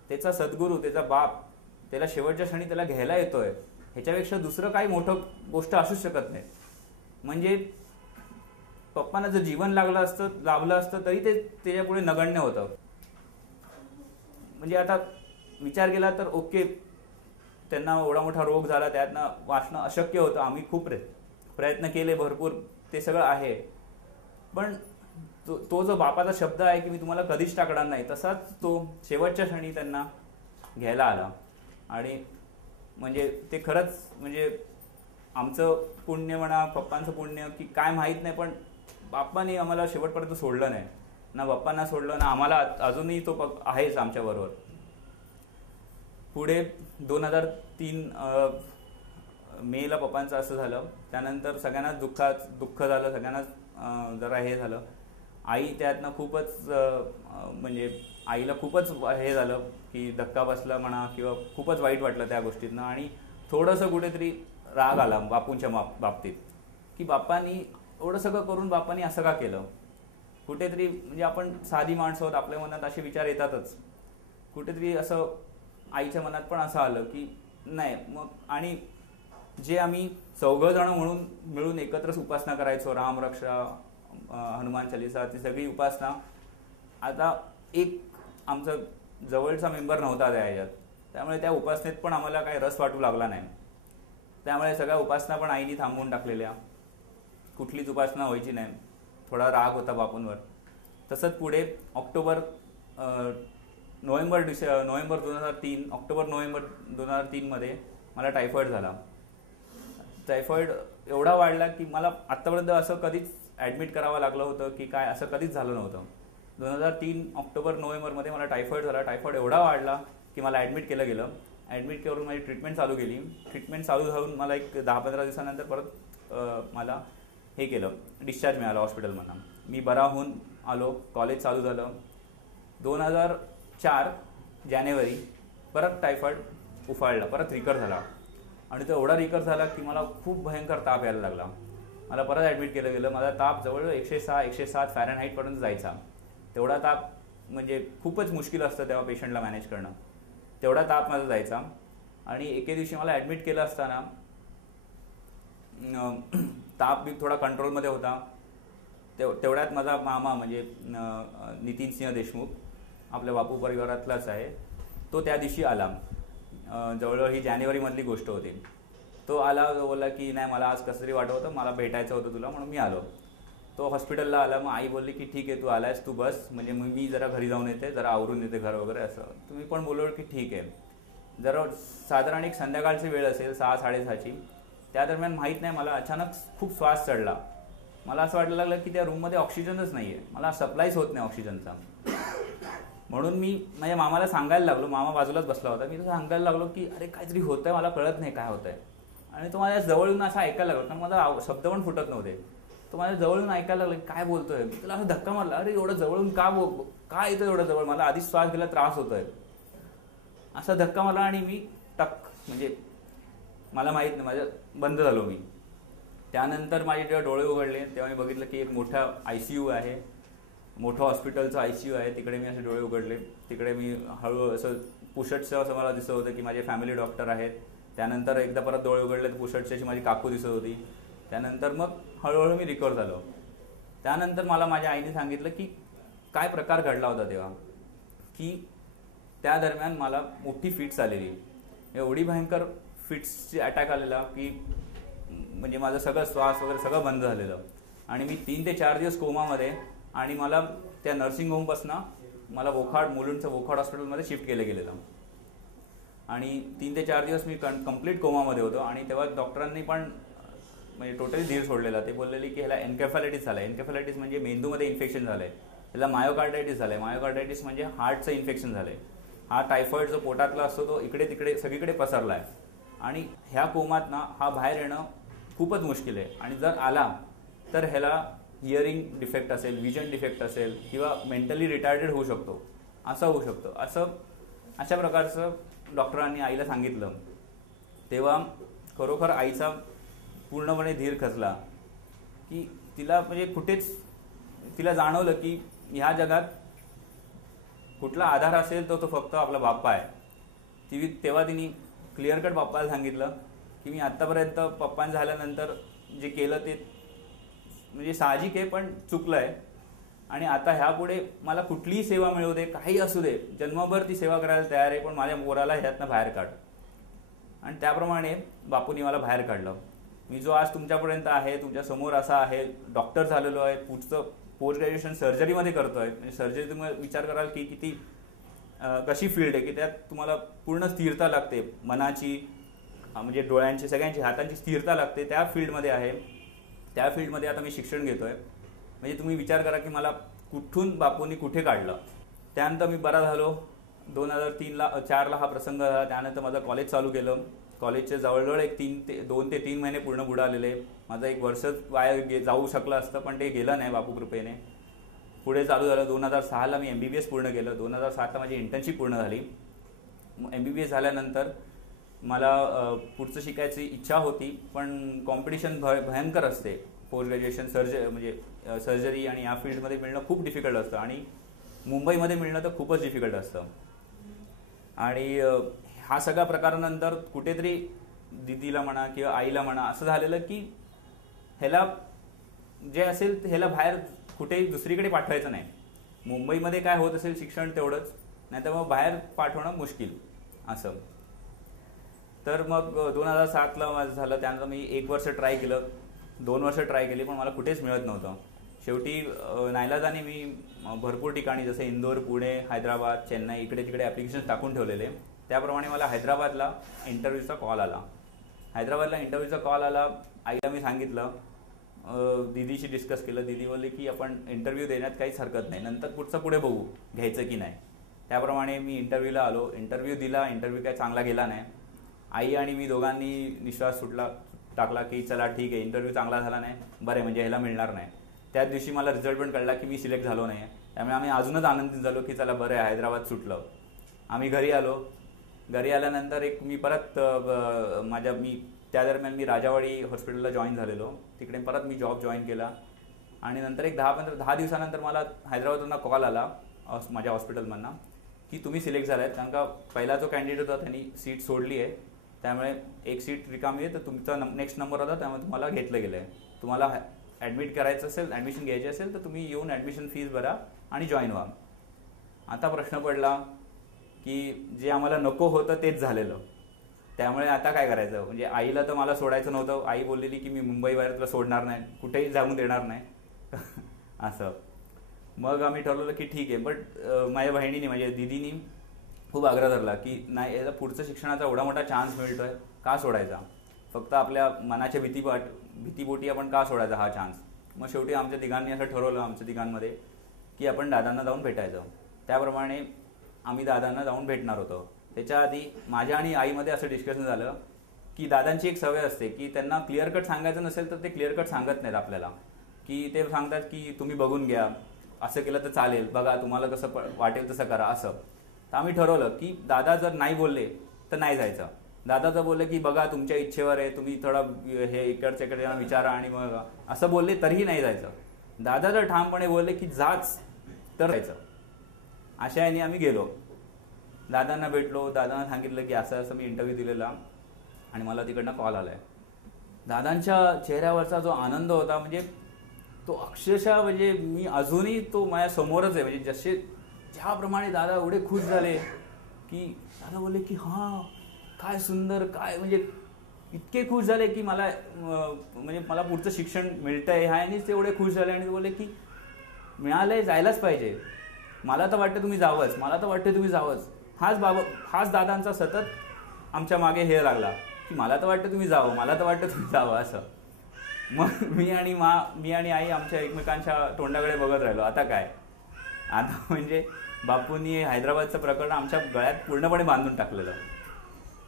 त्याचा सद्गुरू, त्याचा बाप त्याला शेवटच्या क्षणी त्याला घ्यायला येतोय, ह्याच्यापेक्षा दुसरं काही मोठं गोष्ट असूच शकत नाही. म्हणजे पप्पांना जर जीवन लाभलं असतं तरी ते त्याच्यापुढे नगण्य होतं. म्हणजे आता विचार केला तर ओके, त्यांना एवढा मोठा रोग झाला, त्यातनं वाचणं अशक्य होतं. आम्ही खूप प्रयत्न केले भरपूर, ते सगळं आहे. पण तो जो बापाचा शब्द आहे की मी तुम्हाला कधीच टाकणार नाही, तसाच तो शेवटच्या क्षणी त्यांना घ्यायला आला. आणि म्हणजे ते खरंच म्हणजे आमचं पुण्य म्हणा, पप्पांचं पुण्य की काय माहीत नाही, पण बाप्पाने आम्हाला शेवटपर्यंत सोडलं नाही. ना बाप्पांना सोडलं ना आम्हाला, अजूनही तो आहेच आमच्याबरोबर. पुढे 2003 मेला पप्पांचं असं झालं. त्यानंतर सगळ्यांनाच दुःख झालं, सगळ्यांनाच जरा हे झालं. आई त्यातनं खूपच म्हणजे आईला खूपच हे झालं की धक्का बसला म्हणा किंवा खूपच वाईट वाटलं त्या गोष्टीतनं. आणि थोडंसं कुठेतरी राग आला बापूंच्या बाबतीत की बाप्पांनी एवढं सगळं करून बाप्पांनी असं का केलं. कुठेतरी म्हणजे आपण साधी माणसं आहोत, आपल्या मनात असे विचार येतातच. कुठेतरी असं आईच्या मनात पण असं आलं की नाही मग. आणि जे आम्ही 4 जण मिळून एकत्रच उपासना करायचो, रामरक्षा, हनुमान चालीसा, ती सगळी उपासना, आता एक आमचा जवळचा मेंबर नव्हता त्या ह्याच्यात. त्यामुळे त्या उपासनेत पण आम्हाला काही रस वाटू लागला नाही. त्यामुळे सगळ्या उपासना पण आईने थांबवून टाकलेल्या, कुठलीच उपासना व्हायची नाही. थोडा राग होता बापूंवर. तसंच पुढे ऑक्टोबर 2003 मध्ये मला टायफॉईड झाला. टायफॉईड एवढा वाढला की मला आत्तापर्यंत असं कधीच ॲडमिट करावं लागलं होतं की काय, असं कधीच झालं नव्हतं. 2003 ऑक्टोबर-नोव्हेंबरमध्ये मला टायफॉईड झाला. टायफॉईड एवढा वाढला की मला ॲडमिट केलं गेलं. ॲडमिट करून माझी ट्रीटमेंट चालू केली. ट्रीटमेंट चालू झाऊन मला एक 10-15 दिवसानंतर परत मला हे केलं, डिस्चार्ज मिळाला हॉस्पिटलमधून. मी बरा होऊन आलो, कॉलेज चालू झालं. 2004 जानेवारी परत टायफॉईड उफाळला, परत रिकर झाला. आणि तो एवढा रिकर झाला की मला खूप भयंकर ताप यायला लागला. मला परत ॲडमिट केलं गेलं. माझा ताप जवळ 106-107 फॅरनहाईटपर्यंत जायचा. तेवढा ताप म्हणजे खूपच मुश्किल असतं तेव्हा पेशंटला मॅनेज करणं. तेवढा ताप माझा जायचा. आणि एके दिवशी मला ॲडमिट केलं असताना ताप बी थोडा कंट्रोलमध्ये होता. तेवढ्यात माझा मामा म्हणजे नितीन सिंह देशमुख, आपल्या बापू परिवारातलाच आहे, तो त्या दिवशी आला. जवळजवळ ही जानेवारीमधली गोष्ट होती. तो आला, बोलला की नाही मला आज कसं तरी वाटत होतं, मला भेटायचं होतं तुला, म्हणून मी आलो. तो हॉस्पिटलला आला. मग आई बोलली की ठीक आहे तू आलायस, तू बस, म्हणजे मग मी जरा घरी जाऊन येते, जरा आवरून येते घर वगैरे असं. तुम्ही पण बोललो की ठीक आहे. जरा साधारण एक संध्याकाळची वेळ असेल 6-6:30ची. त्या दरम्यान माहीत नाही मला अचानक खूप श्वास चढला. मला असं वाटायला लागलं की त्या रूममध्ये ऑक्सिजनच नाही आहे, मला सप्लायच होत नाही ऑक्सिजनचा. म्हणून मी माझ्या मामाला सांगायला लागलो. मामा बाजूलाच बसला होता. मी तो सांगायला लागलो की अरे काहीतरी होतंय, मला कळत नाही काय होतंय. आणि तो माझ्या जवळून असं ऐकायला लागला, कारण माझा शब्द पण फुटत नव्हते. तो माझ्या जवळून ऐकायला लागला की काय बोलतोय. मी त्याला असं धक्का मारला, अरे एवढं जवळून का येतं एवढं जवळ, मला आधीच श्वास घ्यायला त्रास होतोय. असा धक्का मारला आणि मी म्हणजे मला माहीत नाही, माझं बंद झालो मी. त्यानंतर माझे जेव्हा डोळे उघडले तेव्हा मी बघितलं की एक मोठा ICU आहे, मोठं हॉस्पिटलचं ICU आहे. तिकडे मी असे डोळे उघडले. तिकडे मी हळूहळू असं पुसटचं असं मला दिसत होतं की माझे फॅमिली डॉक्टर आहेत. त्यानंतर एकदा परत डोळे उघडले तर पुसटची अशी माझी काकू दिसत होती. त्यानंतर मग हळूहळू मी रिकवर झालो. त्यानंतर मला माझ्या आईने सांगितलं की काय प्रकार घडला होता तेव्हा, की त्या दरम्यान मला मोठी फिट्स आलेली, एवढी भयंकर फिट्सची अटॅक आलेला की म्हणजे माझं सगळं श्वास वगैरे सगळं बंद झालेलं. आणि मी 3 ते 4 दिवस कोमामध्ये. आणि मला त्या नर्सिंग होमपासून मला मुलुंडचं वोखाड हॉस्पिटलमध्ये शिफ्ट केलं गेलेलं. आणि 3 ते 4 दिवस मी कंप्लीट कोमामध्ये होतो. आणि तेव्हा डॉक्टरांनी पण म्हणजे टोटली धीर सोडलेला. ते बोललेली की ह्याला एन्केफॅलायटिस झालं आहे. एन्केफॅलायटिस म्हणजे मेंदूमध्ये इन्फेक्शन झालं आहे. ह्याला मायोकार्डायटिस झालं आहे. मायोकार्डायटिस म्हणजे हार्टचं इन्फेक्शन झालं आहे. हा टायफॉईड जो पोटातला असतो तो इकडे तिकडे सगळीकडे पसरला आहे. आणि ह्या कोमातनं हा बाहेर येणं खूपच मुश्किल आहे. आणि जर आला तर ह्याला हिअरिंग डिफेक्ट असेल, विजन डिफेक्ट असेल, किंवा मेंटली रिटार्डेड होऊ शकतो, असं होऊ शकतं. अशा प्रकारचं डॉक्टरांनी आईला सांगितलं. तेव्हा खरोखर आईचा पूर्णपणे धीर खचला की तिला म्हणजे कुठेच तिला जाणवलं की ह्या जगात कुठला आधार असेल तो फक्त आपला बाप्पा आहे. तेव्हा तिने क्लिअर कट बाप्पाला सांगितलं की मी आत्तापर्यंत पप्पांनी झाल्यानंतर जे केलं ते म्हणजे साहजिक आहे पण चुकलं आहे. आणि आता ह्यापुढे मला कुठलीही सेवा मिळू दे, काही असू दे, जन्मभर ती सेवा करायला तयार आहे, पण माझ्या पोराला ह्यातनं बाहेर काढ. आणि त्याप्रमाणे बापूंनी मला बाहेर काढलं. मी जो आज तुमच्यापर्यंत आहे, तुमच्यासमोर असा आहे, डॉक्टर झालेलो आहे, पुढचं पोस्ट ग्रॅज्युएशन सर्जरीमध्ये करतोय. म्हणजे सर्जरी तुम्ही विचार कराल की किती कशी फील्ड आहे की त्यात तुम्हाला पूर्ण स्थिरता लागते, मनाची म्हणजे डोळ्यांची सगळ्यांची हातांची स्थिरता लागते. त्या फील्डमध्ये आहे. त्या फील्डमध्ये आता मी शिक्षण घेतोय. म्हणजे तुम्ही विचार करा की मला कुठून बापूंनी कुठे काढलं. त्यानंतर मी बरा झालो. 2004ला हा प्रसंग झाला. त्यानंतर माझं कॉलेज चालू केलं. कॉलेजचे जवळजवळ 2 ते 3 महिने पूर्ण बुडालेले. माझं 1 वर्ष वाया जाऊ शकलं असतं, पण ते गेलं नाही बापू कृपेने. पुढे चालू झालं. 2006ला मी MBBS पूर्ण केलं. 2007ला माझी इंटर्नशिप पूर्ण झाली. MBBS झाल्यानंतर मला पुढचं शिकायची इच्छा होती, पण कॉम्पिटिशन भयंकर असते. पोस्ट ग्रॅज्युएशन सर्जरी आणि या फील्डमध्ये मिळणं खूप डिफिकल्ट असतं. आणि मुंबईमध्ये मिळणं तर खूपच डिफिकल्ट असतं. आणि हा सगळा प्रकारानंतर कुठेतरी दिदीला म्हणा किंवा आईला म्हणा असं झालेलं की ह्याला जे असेल ह्याला बाहेर कुठेही दुसरीकडे पाठवायचं नाही. मुंबईमध्ये काय होत असेल शिक्षण तेवढंच, नाही तर मग बाहेर पाठवणं मुश्किल असं. तर मग 2007ला माझं झालं. त्यानंतर मी 1 वर्ष ट्राय केलं, 2 वर्ष ट्राय केली, पण मला कुठेच मिळत नव्हतं. शेवटी नाईलाजाने मी भरपूर ठिकाणी जसं इंदोर, पुणे, हैदराबाद, चेन्नई इकडे तिकडे ॲप्लिकेशन टाकून ठेवलेले. त्याप्रमाणे मला हैदराबादला इंटरव्ह्यूचा कॉल आला. आईला मी सांगितलं, दीदीशी डिस्कस केलं. दीदी बोलली की आपण इंटरव्ह्यू देण्यात काहीच हरकत नाही, नंतर पुढे बघू घ्यायचं की नाही. त्याप्रमाणे मी इंटरव्ह्यूला आलो. इंटरव्ह्यू दिला. इंटरव्ह्यू काय चांगला गेला नाही. आई आणि मी दोघांनी निश्वास टाकला की चला ठीक आहे, इंटरव्ह्यू चांगला झाला नाही, बरं आहे, म्हणजे ह्याला मिळणार नाही. त्याच दिवशी मला रिझल्ट पण कळला की मी सिलेक्ट झालो नाही. त्यामुळे आम्ही अजूनच आनंदित झालो की चला बरं आहे, हैदराबाद सुटलं. आम्ही घरी आलो. घरी आल्यानंतर मी परत त्या दरम्यान मी राजावाडी हॉस्पिटलला जॉईन झालेलो. तिकडे परत मी जॉब जॉईन केला आणि नंतर एक 10 दिवसानंतर मला हैदराबादवरून कॉल आला माझ्या हॉस्पिटलमधनं की तुम्ही सिलेक्ट झालात, कारण का पहिला जो कॅन्डिडेट होता त्यांनी सीट सोडली आहे, त्यामुळे एक सीट रिकामी आहे, तर तुमचा नेक्स्ट नंबर होता, त्यामुळे तुम्हाला घेतलं गेलं आहे. तुम्हाला ॲडमिट करायचं असेल, ॲडमिशन घ्यायची असेल तर तुम्ही येऊन ॲडमिशन फीस भरा आणि जॉईन व्हा. आता प्रश्न पडला की जे आम्हाला नको होतं तेच झालेलं, त्यामुळे आता काय करायचं. म्हणजे आईला तर मला सोडायचं नव्हतं. आई बोललेली की मी मुंबईबाहेर तुला सोडणार नाही, कुठेही जाऊन देणार नाही असं. मग आम्ही ठरवलं की ठीक आहे. बट माझ्या बहिणीने, माझ्या दिदीनी खूप आग्रह धरला की नाही, याचा पुढचं शिक्षणाचा एवढा मोठा चान्स मिळतोय, का सोडायचा, फक्त आपल्या मनाच्या भीतीपोटी आपण का सोडायचा हा चान्स. मग शेवटी आमच्या तिघांनी असं ठरवलं, आमच्या तिघांमध्ये, की आपण दादांना जाऊन भेटायचं. त्याप्रमाणे आम्ही दादांना जाऊन भेटणार होतो. त्याच्या आधी माझ्या आणि आईमध्ये असं डिस्कशन झालं की दादांची एक सवय असते की त्यांना क्लिअर कट सांगायचं नसेल तर ते क्लिअर कट सांगत नाहीत आपल्याला, की ते सांगतात की तुम्ही बघून घ्या, असं केलं तर चालेल, बघा तुम्हाला कसं वाटेल तसं करा असं. तर आम्ही ठरवलं की दादा जर नाही बोलले तर नाही जायचं. दादा जर बोलले की बघा तुमच्या इच्छेवर आहे, तुम्ही थोडा हे इकडच्या विचारा आणि मग असं बोलले तरीही नाही जायचं. दादा जर ठामपणे बोलले की जाच तर जायचं. अशा याने आम्ही गेलो. दादांना भेटलो. दादांना सांगितलं की असं असं मी इंटरव्ह्यू दिलेला आणि मला तिकडनं कॉल आलाय. दादांच्या चेहऱ्यावरचा जो आनंद होता, म्हणजे तो अक्षरशः, म्हणजे मी अजूनही तो माझ्या समोरच आहे. म्हणजे ज्याप्रमाणे दादा एवढे खुश झाले की दादा बोलले की हां काय सुंदर, काय म्हणजे इतके खुश झाले की मला पुढचं शिक्षण मिळतंय ह्यानेच ते एवढे खुश झाले. आणि ते बोलले की मिळालंय, जायलाच पाहिजे, मला तर वाटतं तुम्ही जावंच. हाच दादांचा सतत आमच्या मागे हे लागला की मला तर वाटतं तुम्ही जावं असं. मग मी आणि आई आमच्या एकमेकांच्या तोंडाकडे बघत राहिलो. आता म्हणजे बापूंनी हैदराबादचं प्रकरण आमच्या गळ्यात पूर्णपणे बांधून टाकलेलं.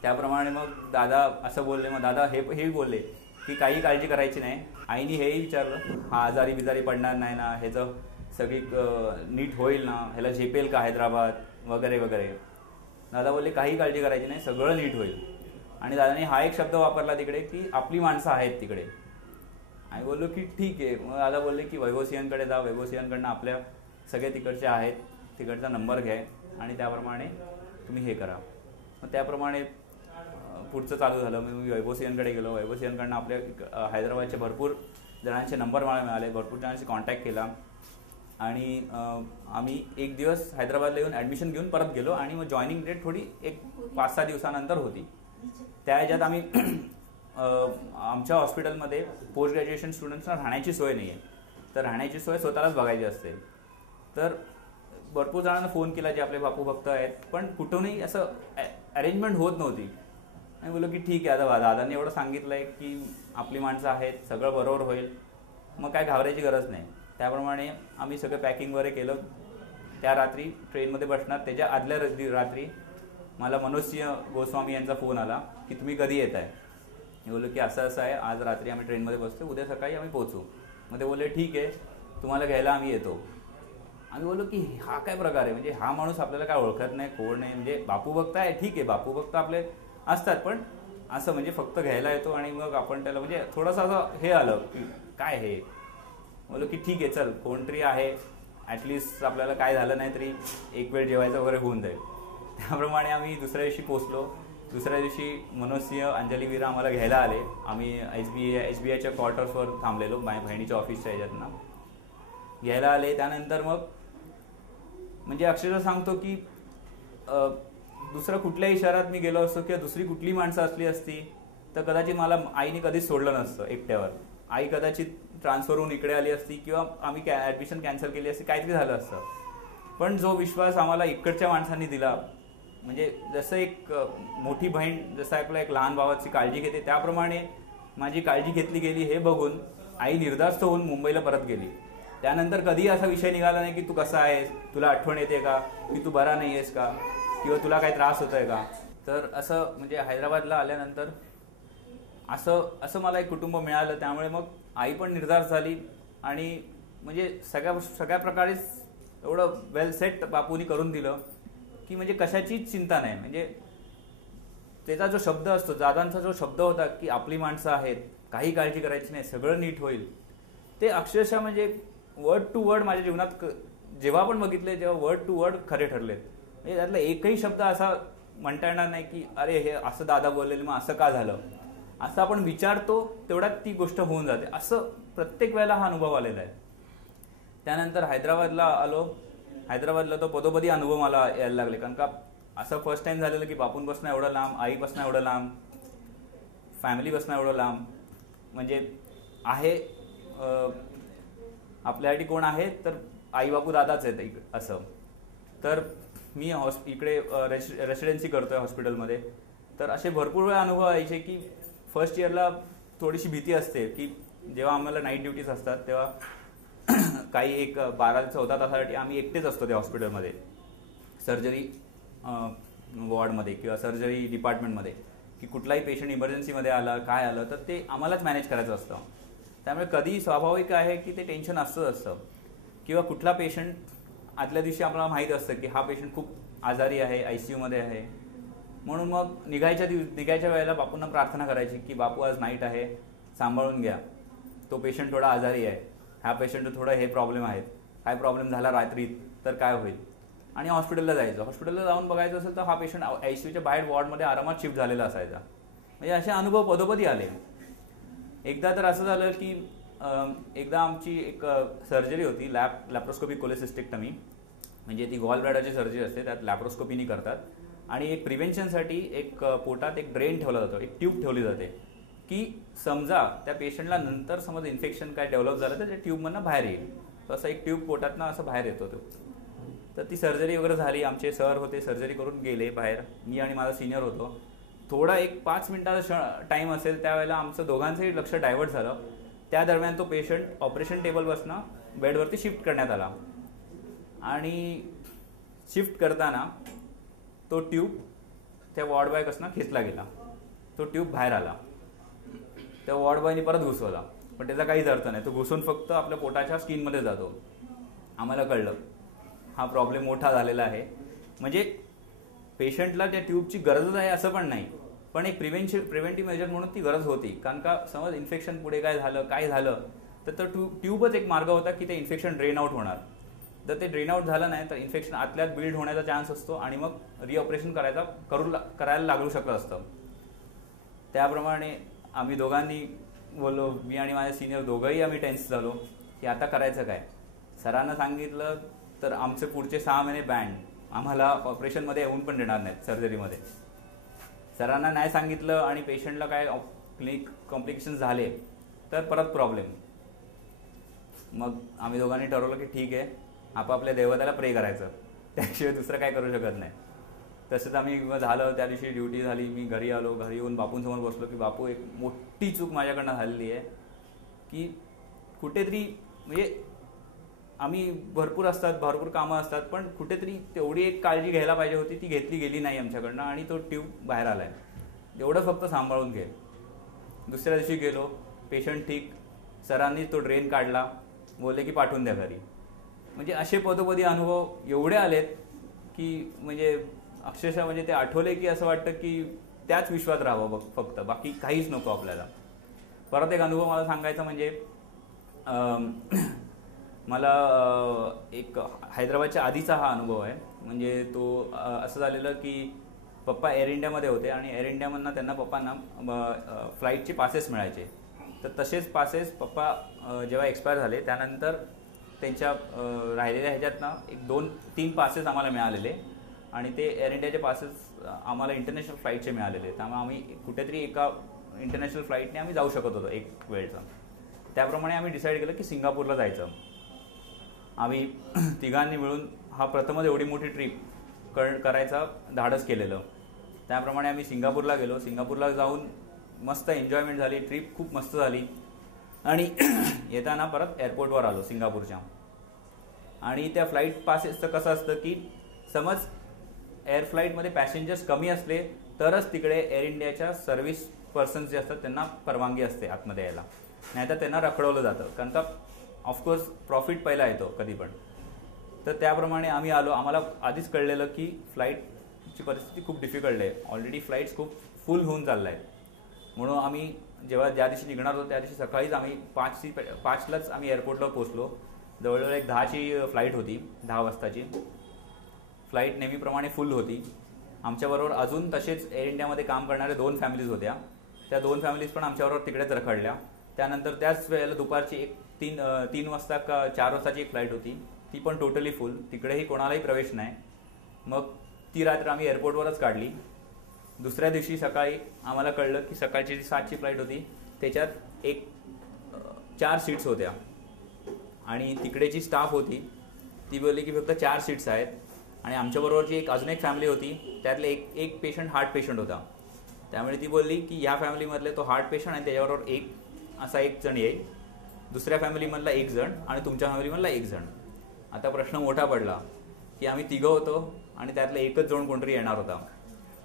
त्याप्रमाणे मग दादा असं बोलले. मग दादा हे बोलले की काही काळजी करायची नाही. आईनी हेही विचारलं, हा आजारी बिजारी पडणार नाही ना, ह्याचं सगळी नीट होईल ना, ह्याला झेपेल का हैदराबाद वगैरे वगैरे. दादा बोलले काही काळजी करायची नाही, सगळं नीट होईल. आणि दादाने हा एक शब्द वापरला तिकडे की आपली माणसं आहेत तिकडे. आणि बोललो की ठीक आहे. मग दादा बोलले की वैभवसिंहांकडे जा, वैभवसिंहांकडनं आपल्या सगळे तिकडचे आहेत, तिकडचा नंबर घ्या आणि त्याप्रमाणे तुम्ही हे करा. मग त्याप्रमाणे पुढचं चालू झालं. मी वैभवसिंहांकडे गेलो. वैभवसिंहांकडनं आपल्या हैदराबादचे भरपूर जणांचे नंबर मला मिळाले, भरपूर जणांशी कॉन्टॅक्ट केला आणि आम्ही एक दिवस हैदराबादला येऊन ॲडमिशन घेऊन परत गेलो. आणि मग जॉईनिंग डेट थोडी एक 5-6 दिवसानंतर होती. त्या ह्याच्यात आम्ही आमच्या हॉस्पिटलमध्ये पोस्ट ग्रॅज्युएशन स्टुडंट्सना राहण्याची सोय नाही आहे, तर राहण्याची सोय स्वतःलाच बघायची असते. तर भरपूर जणांना फोन केला जे आपले बापू भक्त आहेत, पण कुठूनही असं अरेंजमेंट होत नव्हती. आणि बोललो की ठीक आहे, आता दादांनी एवढं सांगितलं आहे की आपली माणसं आहेत, सगळं बरोबर होईल, मग काय घाबरायची गरज नाही. त्याप्रमाणे आम्ही सगळं पॅकिंग वगैरे केलं. त्या रात्री ट्रेनमध्ये बसणार त्याच्या आदल्या रात्री मला मनोजसिंह गोस्वामी यांचा फोन आला की तुम्ही कधी येत आहे. मी बोललो की असं आहे, आज रात्री आम्ही ट्रेनमध्ये बसतो, उद्या सकाळी आम्ही पोहोचू. मग ते बोलले ठीक आहे, तुम्हाला घ्यायला आम्ही येतो. आम्ही बोललो की हा काय प्रकार आहे, म्हणजे हा माणूस आपल्याला काय ओळखत नाही, कोण नाही, म्हणजे बापू भक्त आहे, ठीक आहे, बापू भक्त आपले असतात, पण असं म्हणजे फक्त घ्यायला येतो आणि मग आपण त्याला म्हणजे थोडंसं असं हे आलं की काय हे. बोललो की ठीक आहे, चल कोणतरी आहे, ॲटलिस्ट आपल्याला काय झालं नाही तरी एक वेळ जेवायचं वगैरे होऊन जाईल. त्याप्रमाणे आम्ही दुसऱ्या दिवशी पोचलो. दुसऱ्या दिवशी मनोजसिंह, अंजली वीरा आम्हाला घ्यायला आले. आम्ही SBIच्या क्वार्टर्सवर थांबलेलो, माझ्या बहिणीच्या ऑफिसच्या ह्याच्यातनं घ्यायला आले. त्यानंतर मग म्हणजे अक्षरशः सांगतो की दुसऱ्या कुठल्याही शहरात मी गेलो असतो किंवा दुसरी कुठली माणसं असली असती तर कदाचित मला आईने कधीच सोडलं नसतं एकट्यावर. आई कदाचित ट्रान्सफर होऊन इकडे आली असती किंवा आम्ही ॲडमिशन कॅन्सल केली असती, काहीतरी झालं असतं. पण जो विश्वास आम्हाला इकडच्या माणसांनी दिला, म्हणजे जसं एक मोठी बहीण जसं आपल्या एक लहान भावाची काळजी घेते त्याप्रमाणे माझी काळजी घेतली गेली हे बघून आई निर्धास्त होऊन मुंबईला परत गेली. त्यानंतर कधी असा विषय निघाला नाही की तू कसा आहेस, तुला आठवण येते का, की तू बरा नाही आहेस का, किंवा तुला काही त्रास होतोय का. तर असं म्हणजे हैदराबादला आल्यानंतर असं मला एक कुटुंब मिळालं. त्यामुळे मग आई पण निर्धार झाली आणि म्हणजे सगळ्या प्रकारेच एवढं वेल सेट बापूंनी करून दिलं की म्हणजे कशाचीच चिंता नाही. म्हणजे त्याचा जो शब्द असतो, दादांचा जो शब्द होता की आपली माणसं आहेत, काही काळजी करायची नाही, सगळं नीट होईल, ते अक्षरशः म्हणजे वर्ड टू वर्ड माझ्या जीवनात जेव्हा पण बघितले तेव्हा वर्ड टू वर्ड खरे ठरलेत. म्हणजे त्यातला एकही शब्द असा म्हणता येणार नाही की अरे हे असं दादा बोललेलं मग असं का झालं. असं आपण विचारतो तेवढ्यात ती गोष्ट होऊन जाते. असं प्रत्येक वेळेला हा अनुभव आलेला आहे. त्यानंतर हैदराबादला आलो. हैदराबादला तो पदोपदी अनुभव मला यायला लागले, कारण का असं फर्स्ट टाइम झालेलं की बापूंपासून एवढं लांब, आईपासून एवढं लांब, फॅमिलीपासून एवढं लांब. म्हणजे आहे आपल्यासाठी कोण आहे तर आई बापू दादाच आहेत असं. तर मी इकडे रेसिडेन्सी करतोय हॉस्पिटलमध्ये. तर असे भरपूर वेळा अनुभव यायचे की फर्स्ट इयरला थोडीशी भीती असते की जेव्हा आम्हाला नाईट ड्युटीज असतात तेव्हा काही एक 12 ते 14 तासासाठी आम्ही एकटेच असतो त्या हॉस्पिटलमध्ये, सर्जरी वॉर्डमध्ये किंवा सर्जरी डिपार्टमेंटमध्ये, की कुठलाही पेशंट इमर्जन्सीमध्ये आला काय आलं तर ते आम्हालाच मॅनेज करायचं असतं. त्यामुळे कधी स्वाभाविक आहे की ते टेन्शन असतं. किंवा कुठला पेशंट आदल्या दिवशी आपल्याला माहीत असतं की हा पेशंट खूप आजारी आहे, ICUमध्ये आहे, म्हणून मग निघायच्या वेळेला बापूंना प्रार्थना करायची की बापू आज नाईट आहे, सांभाळून घ्या, तो पेशंट थोडा आजारी आहे, ह्या पेशंट थोडं हे प्रॉब्लेम आहेत, काय प्रॉब्लेम झाला रात्री तर काय होईल. आणि हॉस्पिटलला जायचं. हॉस्पिटलला जाऊन बघायचं असेल तर हा पेशंट ICUच्या बाहेर वॉर्डमध्ये आरामात शिफ्ट झालेला असायचा. म्हणजे असे अनुभव पदोपदी आले. एकदा तर असं झालं की एकदा आमची एक सर्जरी होती, लॅप्रोस्कोपी कोलेसिस्टेक्टमी, म्हणजे ती गॉल ब्लॅडरची सर्जरी असते, त्यात लॅप्रोस्कोपीनी करतात. आणि एक प्रिव्हेन्शनसाठी एक पोटात एक ड्रेन ठेवला जातो, एक ट्यूब ठेवली जाते की समजा त्या पेशंटला नंतर समज इन्फेक्शन काय डेव्हलप झालं तर त्या ट्यूबमधनं बाहेर येईल. तसं एक ट्यूब पोटातनं असं बाहेर येतो तो. तर ती सर्जरी वगैरे झाली. आमचे सर होते, सर्जरी करून गेले बाहेर. मी आणि माझा सिनियर होतो. थोडा एक 5 मिनिटाचा टाईम असेल त्यावेळेला आमचं दोघांचंही लक्ष डायव्हर्ट झालं. त्या दरम्यान तो पेशंट ऑपरेशन टेबलपासून बेडवरती शिफ्ट करण्यात आला आणि शिफ्ट करताना तो ट्यूब त्या वॉर्डबॉयपासून खेचला गेला. तो ट्यूब बाहेर आला. त्या वॉर्डबॉयने परत घुसवला, पण त्याचा काहीच अर्थ नाही. तो घुसून फक्त आपल्या पोटाच्या स्किनमध्ये जातो. आम्हाला कळलं हा प्रॉब्लेम मोठा झालेला आहे. म्हणजे पेशंटला त्या ट्यूबची गरजच आहे असं पण नाही, पण एक प्रिव्हेंटिव्ह मेजर म्हणून ती गरज होती. कारण का समज इन्फेक्शन पुढे काय झालं तर तो ट्यूबच एक मार्ग होता की ते इन्फेक्शन ड्रेन आउट होणार. जर ते ड्रेन आउट झालं नाही तर इन्फेक्शन आतल्यात बिल्ड होण्याचा चान्स असतो आणि मग रिऑपरेशन करायला लागू शकत असतं. त्याप्रमाणे आम्ही दोघांनी बोललो, मी आणि माझे सिनियर दोघंही आम्ही टेन्स झालो की आता करायचं काय. सरांना सांगितलं तर आमचे पुढचे 6 महिने बँड, आम्हाला ऑपरेशनमध्ये येऊन पण देणार नाहीत सर्जरीमध्ये. सरांना नाही सांगितलं आणि पेशंटला काय कॉम्प्लिकेशन्स झाले तर परत प्रॉब्लेम. मग आम्ही दोघांनी ठरवलं की ठीक आहे, आपापल्या देवताला प्रे करायचं, त्याशिवाय दुसरं काय करू शकत नाही. तसंच आम्ही झालं. त्या दिवशी ड्युटी झाली, मी घरी आलो. घरी येऊन बापूंसमोर बसलो की बापू एक मोठी चूक माझ्याकडनं झालेली आहे की कुठेतरी म्हणजे आम्ही भरपूर कामं असतात, पण कुठेतरी तेवढी एक काळजी घ्यायला पाहिजे होती, ती घेतली गेली नाही आमच्याकडनं आणि तो ट्यूब बाहेर आलाय. एवढं फक्त सांभाळून घे. दुसऱ्या दिवशी गेलो, पेशंट ठीक, सरांनी तो ड्रेन काढला, बोलले की पाठवून द्या घरी. म्हणजे असे पदोपदी अनुभव एवढे आलेत की म्हणजे अक्षरशः म्हणजे ते आठवले की असं वाटतं की त्याच विश्वात राहावं बघ फक्त, बाकी काहीच नको आपल्याला. परत एक अनुभव मला सांगायचा म्हणजे मला एक हैदराबादच्या आधीचा हा अनुभव आहे. म्हणजे तो असं झालेलं की पप्पा एअर इंडियामध्ये होते आणि एअर इंडियामधनं त्यांना पप्पांना फ्लाईटचे पासेस मिळायचे. तर तसेच पासेस पप्पा जेव्हा एक्सपायर झाले त्यानंतर त्यांच्या राहिलेल्या ह्याच्यातनं एक 2-3 पासेस आम्हाला मिळालेले आणि ते एअर इंडियाचे पासेस आम्हाला इंटरनॅशनल फ्लाईटचे मिळालेले. त्यामुळे आम्ही कुठेतरी एका इंटरनॅशनल फ्लाईटने आम्ही जाऊ शकत होतो एक वेळचं. त्याप्रमाणे आम्ही डिसाईड केलं की सिंगापूरला जायचं. आम्ही तिघांनी मिळून हा प्रथमच एवढी मोठी ट्रिप करायचा धाडस केलेलं. त्याप्रमाणे आम्ही सिंगापूरला गेलो. सिंगापूरला जाऊन मस्त एन्जॉयमेंट झाली, ट्रिप खूप मस्त झाली आणि येताना परत एअरपोर्टवर आलो सिंगापूरच्या. आणि त्या फ्लाईट पासेसचं कसं असतं की समज एअर फ्लाईटमध्ये पॅसेंजर्स कमी असले तरच तिकडे एअर इंडियाच्या सर्व्हिस पर्सन्स जे असतात त्यांना परवानगी असते आतमध्ये यायला, नाहीतर त्यांना रखडवलं जातं, कारण का ऑफकोर्स प्रॉफिट पहिला येतो कधी पण. तर त्याप्रमाणे आम्ही आलो. आम्हाला आधीच कळलेलं की फ्लाईटची परिस्थिती खूप डिफिकल्ट आहे, ऑलरेडी फ्लाईट्स खूप फुल होऊन चालल्या आहेत. म्हणून आम्ही ज्या दिवशी निघणार होतो त्या दिवशी सकाळीच आम्ही 5लाच आम्ही एअरपोर्टला पोहोचलो. जवळजवळ एक 10ची फ्लाईट होती, 10 वाजताची फ्लाईट. नेहमीप्रमाणे फुल होती. आमच्याबरोबर अजून तसेच एअर इंडियामध्ये काम करणाऱ्या 2 फॅमिलीज होत्या. त्या 2 फॅमिलीज पण आमच्याबरोबर तिकडेच रखडल्या. त्यानंतर त्याच वेळेला दुपारची 3 वाजता का 4 वाजताची एक फ्लाईट होती, ती पण टोटली फुल. तिकडेही कोणालाही प्रवेश नाही. मग ती रात्र आम्ही एअरपोर्टवरच काढली. दुसऱ्या दिवशी सकाळी आम्हाला कळलं की सकाळची 7ची फ्लाईट होती त्याच्यात 4 सीट्स होत्या आणि तिकडे जी स्टाफ होती ती बोलली की फक्त 4 सीट्स आहेत. आणि आमच्याबरोबरची अजून एक फॅमिली होती, त्यातले एक पेशंट हार्ट पेशंट होता. त्यामुळे ती बोलली की ह्या फॅमिलीमधले तो हार्ट पेशंट आणि त्याच्याबरोबर एक जण येईल, दुसऱ्या फॅमिलीमधला 1 जण आणि तुमच्या फॅमिलीमधला 1 जण. आता प्रश्न मोठा पडला की आम्ही 3 होतो आणि त्यातले एकच जण कोणतरी येणार होता.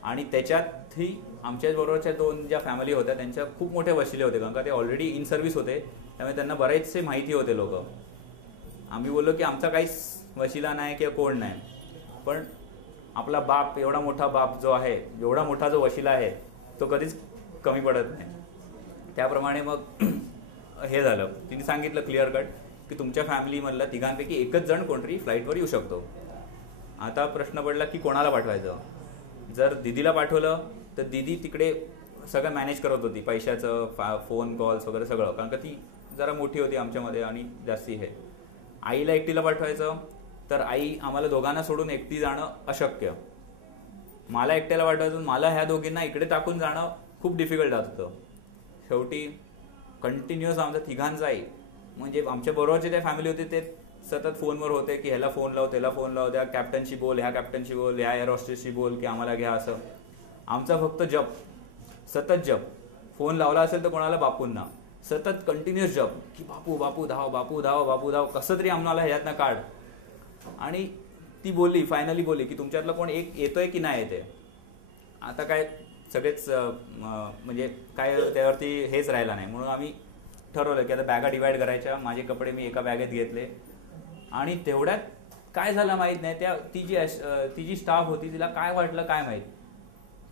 आणि त्याच्यातही आमच्याबरोबरच्या 2 ज्या फॅमिली होत्या त्यांच्या खूप मोठे वशिले होते, कारण का ते ऑलरेडी इन सर्व्हिस होते, त्यामुळे त्यांना बरेचसे माहिती होते लोक. आम्ही बोललो की आमचा काहीच वशिला नाही किंवा कोण नाही, पण आपला बाप, एवढा मोठा बाप जो आहे, एवढा मोठा जो वशिला आहे तो कधीच कमी पडत नाही. त्याप्रमाणे मग हे झालं. तिने सांगितलं क्लिअर कट की तुमच्या फॅमिलीमधला 3पैकी एकच जण कोणतरी फ्लाईटवर येऊ शकतो. आता प्रश्न पडला की कोणाला पाठवायचं. जर दीदीला पाठवलं तर दीदी तिकडे सगळं मॅनेज करत होती, पैशाचं, फोन कॉल्स वगैरे सगळं, कारण का ती जरा मोठी होती आमच्यामध्ये आणि जास्ती हे. आईला एकटीला पाठवायचं तर आई आम्हाला दोघांना सोडून एकटी जाणं अशक्य. मला एकट्याला पाठवायचं, मला ह्या दोघींना इकडे टाकून जाणं खूप डिफिकल्ट जात होतं. शेवटी कंटिन्युअस आमचा 3घांचाही, म्हणजे आमच्या बरोबरचे त्या फॅमिली होते ते सतत फोनवर होते की ह्याला फोन लाव, त्याला फोन लाव, त्या कॅप्टनशी बोल, ह्या कॅप्टनशी बोल, ह्या एअर हॉस्टेसशी बोल की आम्हाला घ्या. असं आमचा फक्त जप, सतत जप. फोन लावला असेल तर कोणाला, बापूंना, सतत कंटिन्युअस जप की बापू बापू धाव, बापू धाव, बापू धाव, कसं तरी आम्हाला ह्यातनं काढ. आणि ती बोलली, फायनली बोलली की तुमच्यातलं कोण एक येतोय की नाही येते. आता काय सगळेच म्हणजे काय त्यावरती हेच राहिला नाही, म्हणून आम्ही ठरवलं की आता बॅगा डिवाइड करायच्या. माझे कपडे मी एका बॅगेत घेतले आणि तेवढ्यात काय झालं माहीत नाही, ती जी स्टाफ होती तिला काय वाटलं काय माहीत,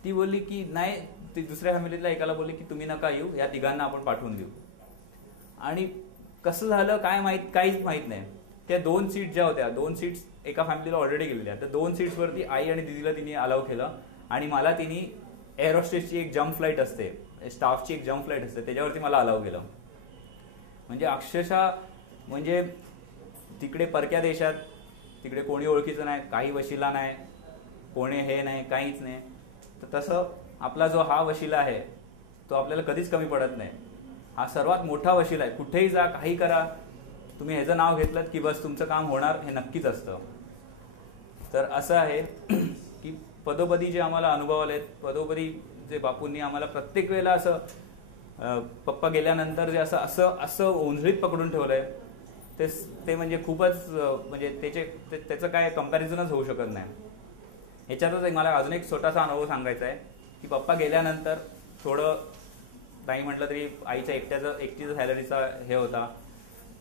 ती बोलली की नाही, ती दुसऱ्या फॅमिलीला एकाला बोलली की तुम्ही नका येऊ, या 3घांना आपण पाठवून देऊ. आणि कसं झालं काय माहीत, काहीच माहीत नाही. त्या 2 सीट ज्या होत्या, 2 सीट्स एका फॅमिलीला ऑलरेडी गेलेल्या, तर 2 सीट्सवरती आई आणि दिदीला तिने अलाव केलं आणि मला तिने एअर हॉस्टेसची एक जम्प फ्लाईट असते, स्टाफची एक जम्प फ्लाईट असते, त्याच्यावरती मला अलाव केलं. म्हणजे अक्षरशः म्हणजे तिकडे परक्या देशात, तिकडे कोणी ओळखीचं नाही, काही वशिला नाही, कोणी हे नाही, काहीच नाही. तर तसं आपला जो हा वशिला आहे तो आपल्याला कधीच कमी पडत नाही. हा सर्वात मोठा वशिला आहे. कुठेही जा, काही करा, तुम्ही ह्याचं नाव घेतलं की बस तुमचं काम होणार हे नक्कीच असतं. तर असं आहे की पदोपदी जे आम्हाला अनुभव आलेत, पदोपदी जे बापूंनी आम्हाला प्रत्येक वेळेला असं पप्पा गेल्यानंतर जे असं ओंजळीत पकडून ठेवलंय ते म्हणजे खूपच, म्हणजे त्याचं काय कंपॅरिझनच होऊ शकत नाही. ह्याच्यातच मला अजून एक छोटासा अनुभव सांगायचा आहे की पप्पा गेल्यानंतर थोडं नाही म्हटलं तरी आईच्या एकटीचा सॅलरीचा हे होता,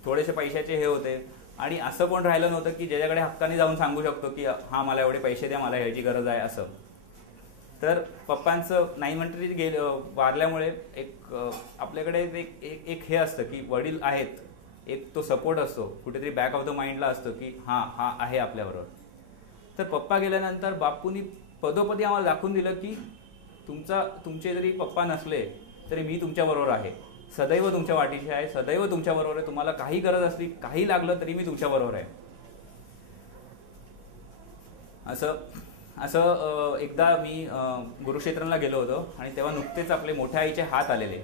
थोडेसे पैशाचे हे होते आणि असं कोण राहिलं नव्हतं की ज्याच्याकडे हक्काने जाऊन सांगू शकतो की हा मला एवढे पैसे द्या, मला ह्याची गरज आहे असं. तर पप्पांचं नाही म्हटलं वारल्यामुळे एक आपल्याकडे एक हे असतं की वडील आहेत, एक तो सपोर्ट असतो कुठेतरी बॅक ऑफ द माइंडला असतो की हा आहे आपल्याबरोबर. तर पप्पा गेल्यानंतर बापूंनी पदोपदी आम्हाला दाखवून दिलं की तुमचे जरी पप्पा नसले तरी मी तुमच्याबरोबर आहे, सदैव तुमच्या वाटीशी आहे, सदैव तुमच्याबरोबर आहे. तुम्हाला काही गरज असली, काही लागलं तरी मी तुमच्याबरोबर आहे. असं एकदा मी गुरुक्षेत्राला गेलो होतो आणि तेव्हा नुकतेच आपले मोठ्या आईचे हात आलेले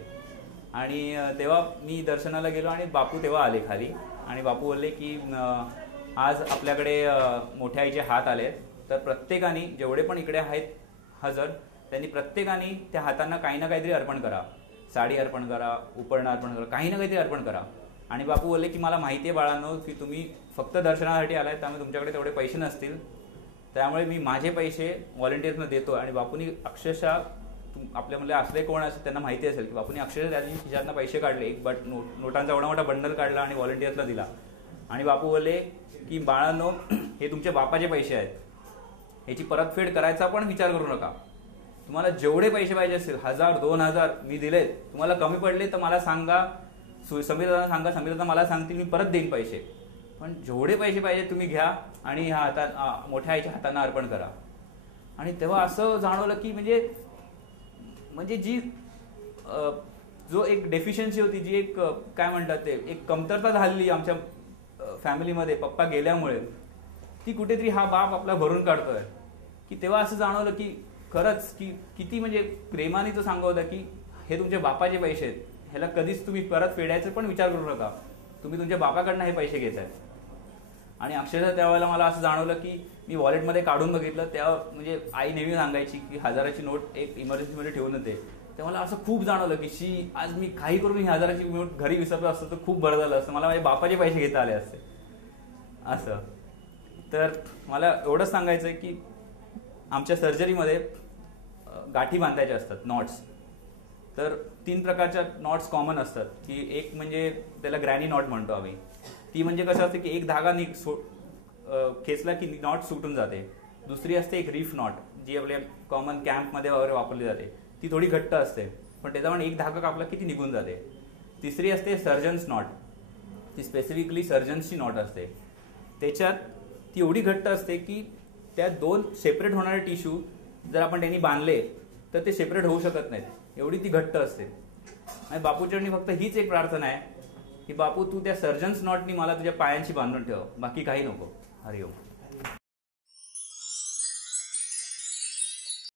आणि तेव्हा मी दर्शनाला गेलो आणि बापू तेव्हा आले खाली आणि बापू बोलले की आज आपल्याकडे मोठ्या आईचे हात आले, तर प्रत्येकाने जेवढे पण इकडे आहेत हजर त्यांनी प्रत्येकाने त्या हातांना काही ना काहीतरी अर्पण करा, साडी अर्पण करा, उपरणं अर्पण करा, काही ना काहीतरी अर्पण करा. आणि बापू बोलले की मला माहिती आहे बाळांनो की तुम्ही फक्त दर्शनासाठी आलाय, त्यामुळे तुमच्याकडे तेवढे पैसे नसतील, त्यामुळे मी माझे पैसे व्हॉलंटिअर्सना देतो. आणि बापूंनी अक्षरशः आपल्यामध्ये असले कोण असेल त्यांना माहिती असेल की बापूंनी अक्षरशः त्या दिवशी खिशातनं पैसे काढले, एक नोटांचा एवढा मोठा बंडल काढला आणि व्हॉलंटियर्सला दिला आणि बापू बोलले की बाळांनो, हे तुमच्या बापाचे पैसे आहेत, ह्याची परतफेड करायचा पण विचार करू नका. तुम्हाला जेवढे पैसे पाहिजे असतील 1000 2000 मी दिलेत, तुम्हाला कमी पडले तर मला सांगा, समीरदादा सांगा, समीरदादा मला सांगतील, मी परत देईन पैसे, पण जेवढे पैसे पाहिजे तुम्ही घ्या आणि ह्या हातात मोठ्या आईच्या हातांना अर्पण करा. आणि तेव्हा असं जाणवलं की म्हणजे जी जो एक डेफिशियन्सी होती, जी एक काय म्हणतात ते एक कमतरता झालेली आमच्या फॅमिलीमध्ये पप्पा गेल्यामुळे, ती कुठेतरी हा बाप आपला भरून काढतोय. की तेव्हा असं जाणवलं की खरंच की किती म्हणजे प्रेमाने तो सांगत होता की हे तुमच्या बापाचे पैसे आहेत, ह्याला कधीच तुम्ही परत फेडायचा पण विचार करू नका, तुम्ही तुमच्या बापाकडनं हे पैसे घेताय. आणि अक्षरशः त्यावेळेला मला असं जाणवलं की मी वॉलेटमध्ये काढून बघितलं, तेव्हा म्हणजे आई नेहमी सांगायची की 1000ची नोट एक इमर्जन्सीमध्ये ठेवून येते. तेव्हा मला असं खूप जाणवलं की आज मी काही करून ही 1000ची नोट घरी विसरलो असतं तर खूप बरं झालं असतं, मला माझ्या बापाचे पैसे घेता आले असते असं. तर मला एवढंच सांगायचं आहे की आमच्या सर्जरीमध्ये गाठी बांधायच्या असतात, नॉट्स. तर 3 प्रकारच्या नॉट्स कॉमन असतात की एक म्हणजे त्याला ग्रॅनी नॉट म्हणतो आम्ही. ती म्हणजे कसं असते की एक धागा खेचला की नॉट सुटून जाते. दुसरी असते एक रीफ नॉट, जी आपल्या कॉमन कॅम्पमध्ये वगैरे वापरली जाते, ती थोडी घट्ट असते पण त्याचा पण एक धागा कापला की ती निघून जाते. तिसरी असते सर्जन्स नॉट, ती स्पेसिफिकली सर्जन्सची नॉट असते. त्याच्यात ती एवढी घट्ट असते की त्या 2 सेपरेट होणारे टिश्यू जर आपण त्यांनी बांधले तर ते सेपरेट होऊ शकत नाहीत, एवढी ती घट्ट असते. आणि बापूचरणी फक्त हीच एक प्रार्थना आहे की बापू तू त्या सर्जन्स नॉटनी मला तुझ्या पायांशी बांधून ठेव, बाकी काही नको. हरिओम.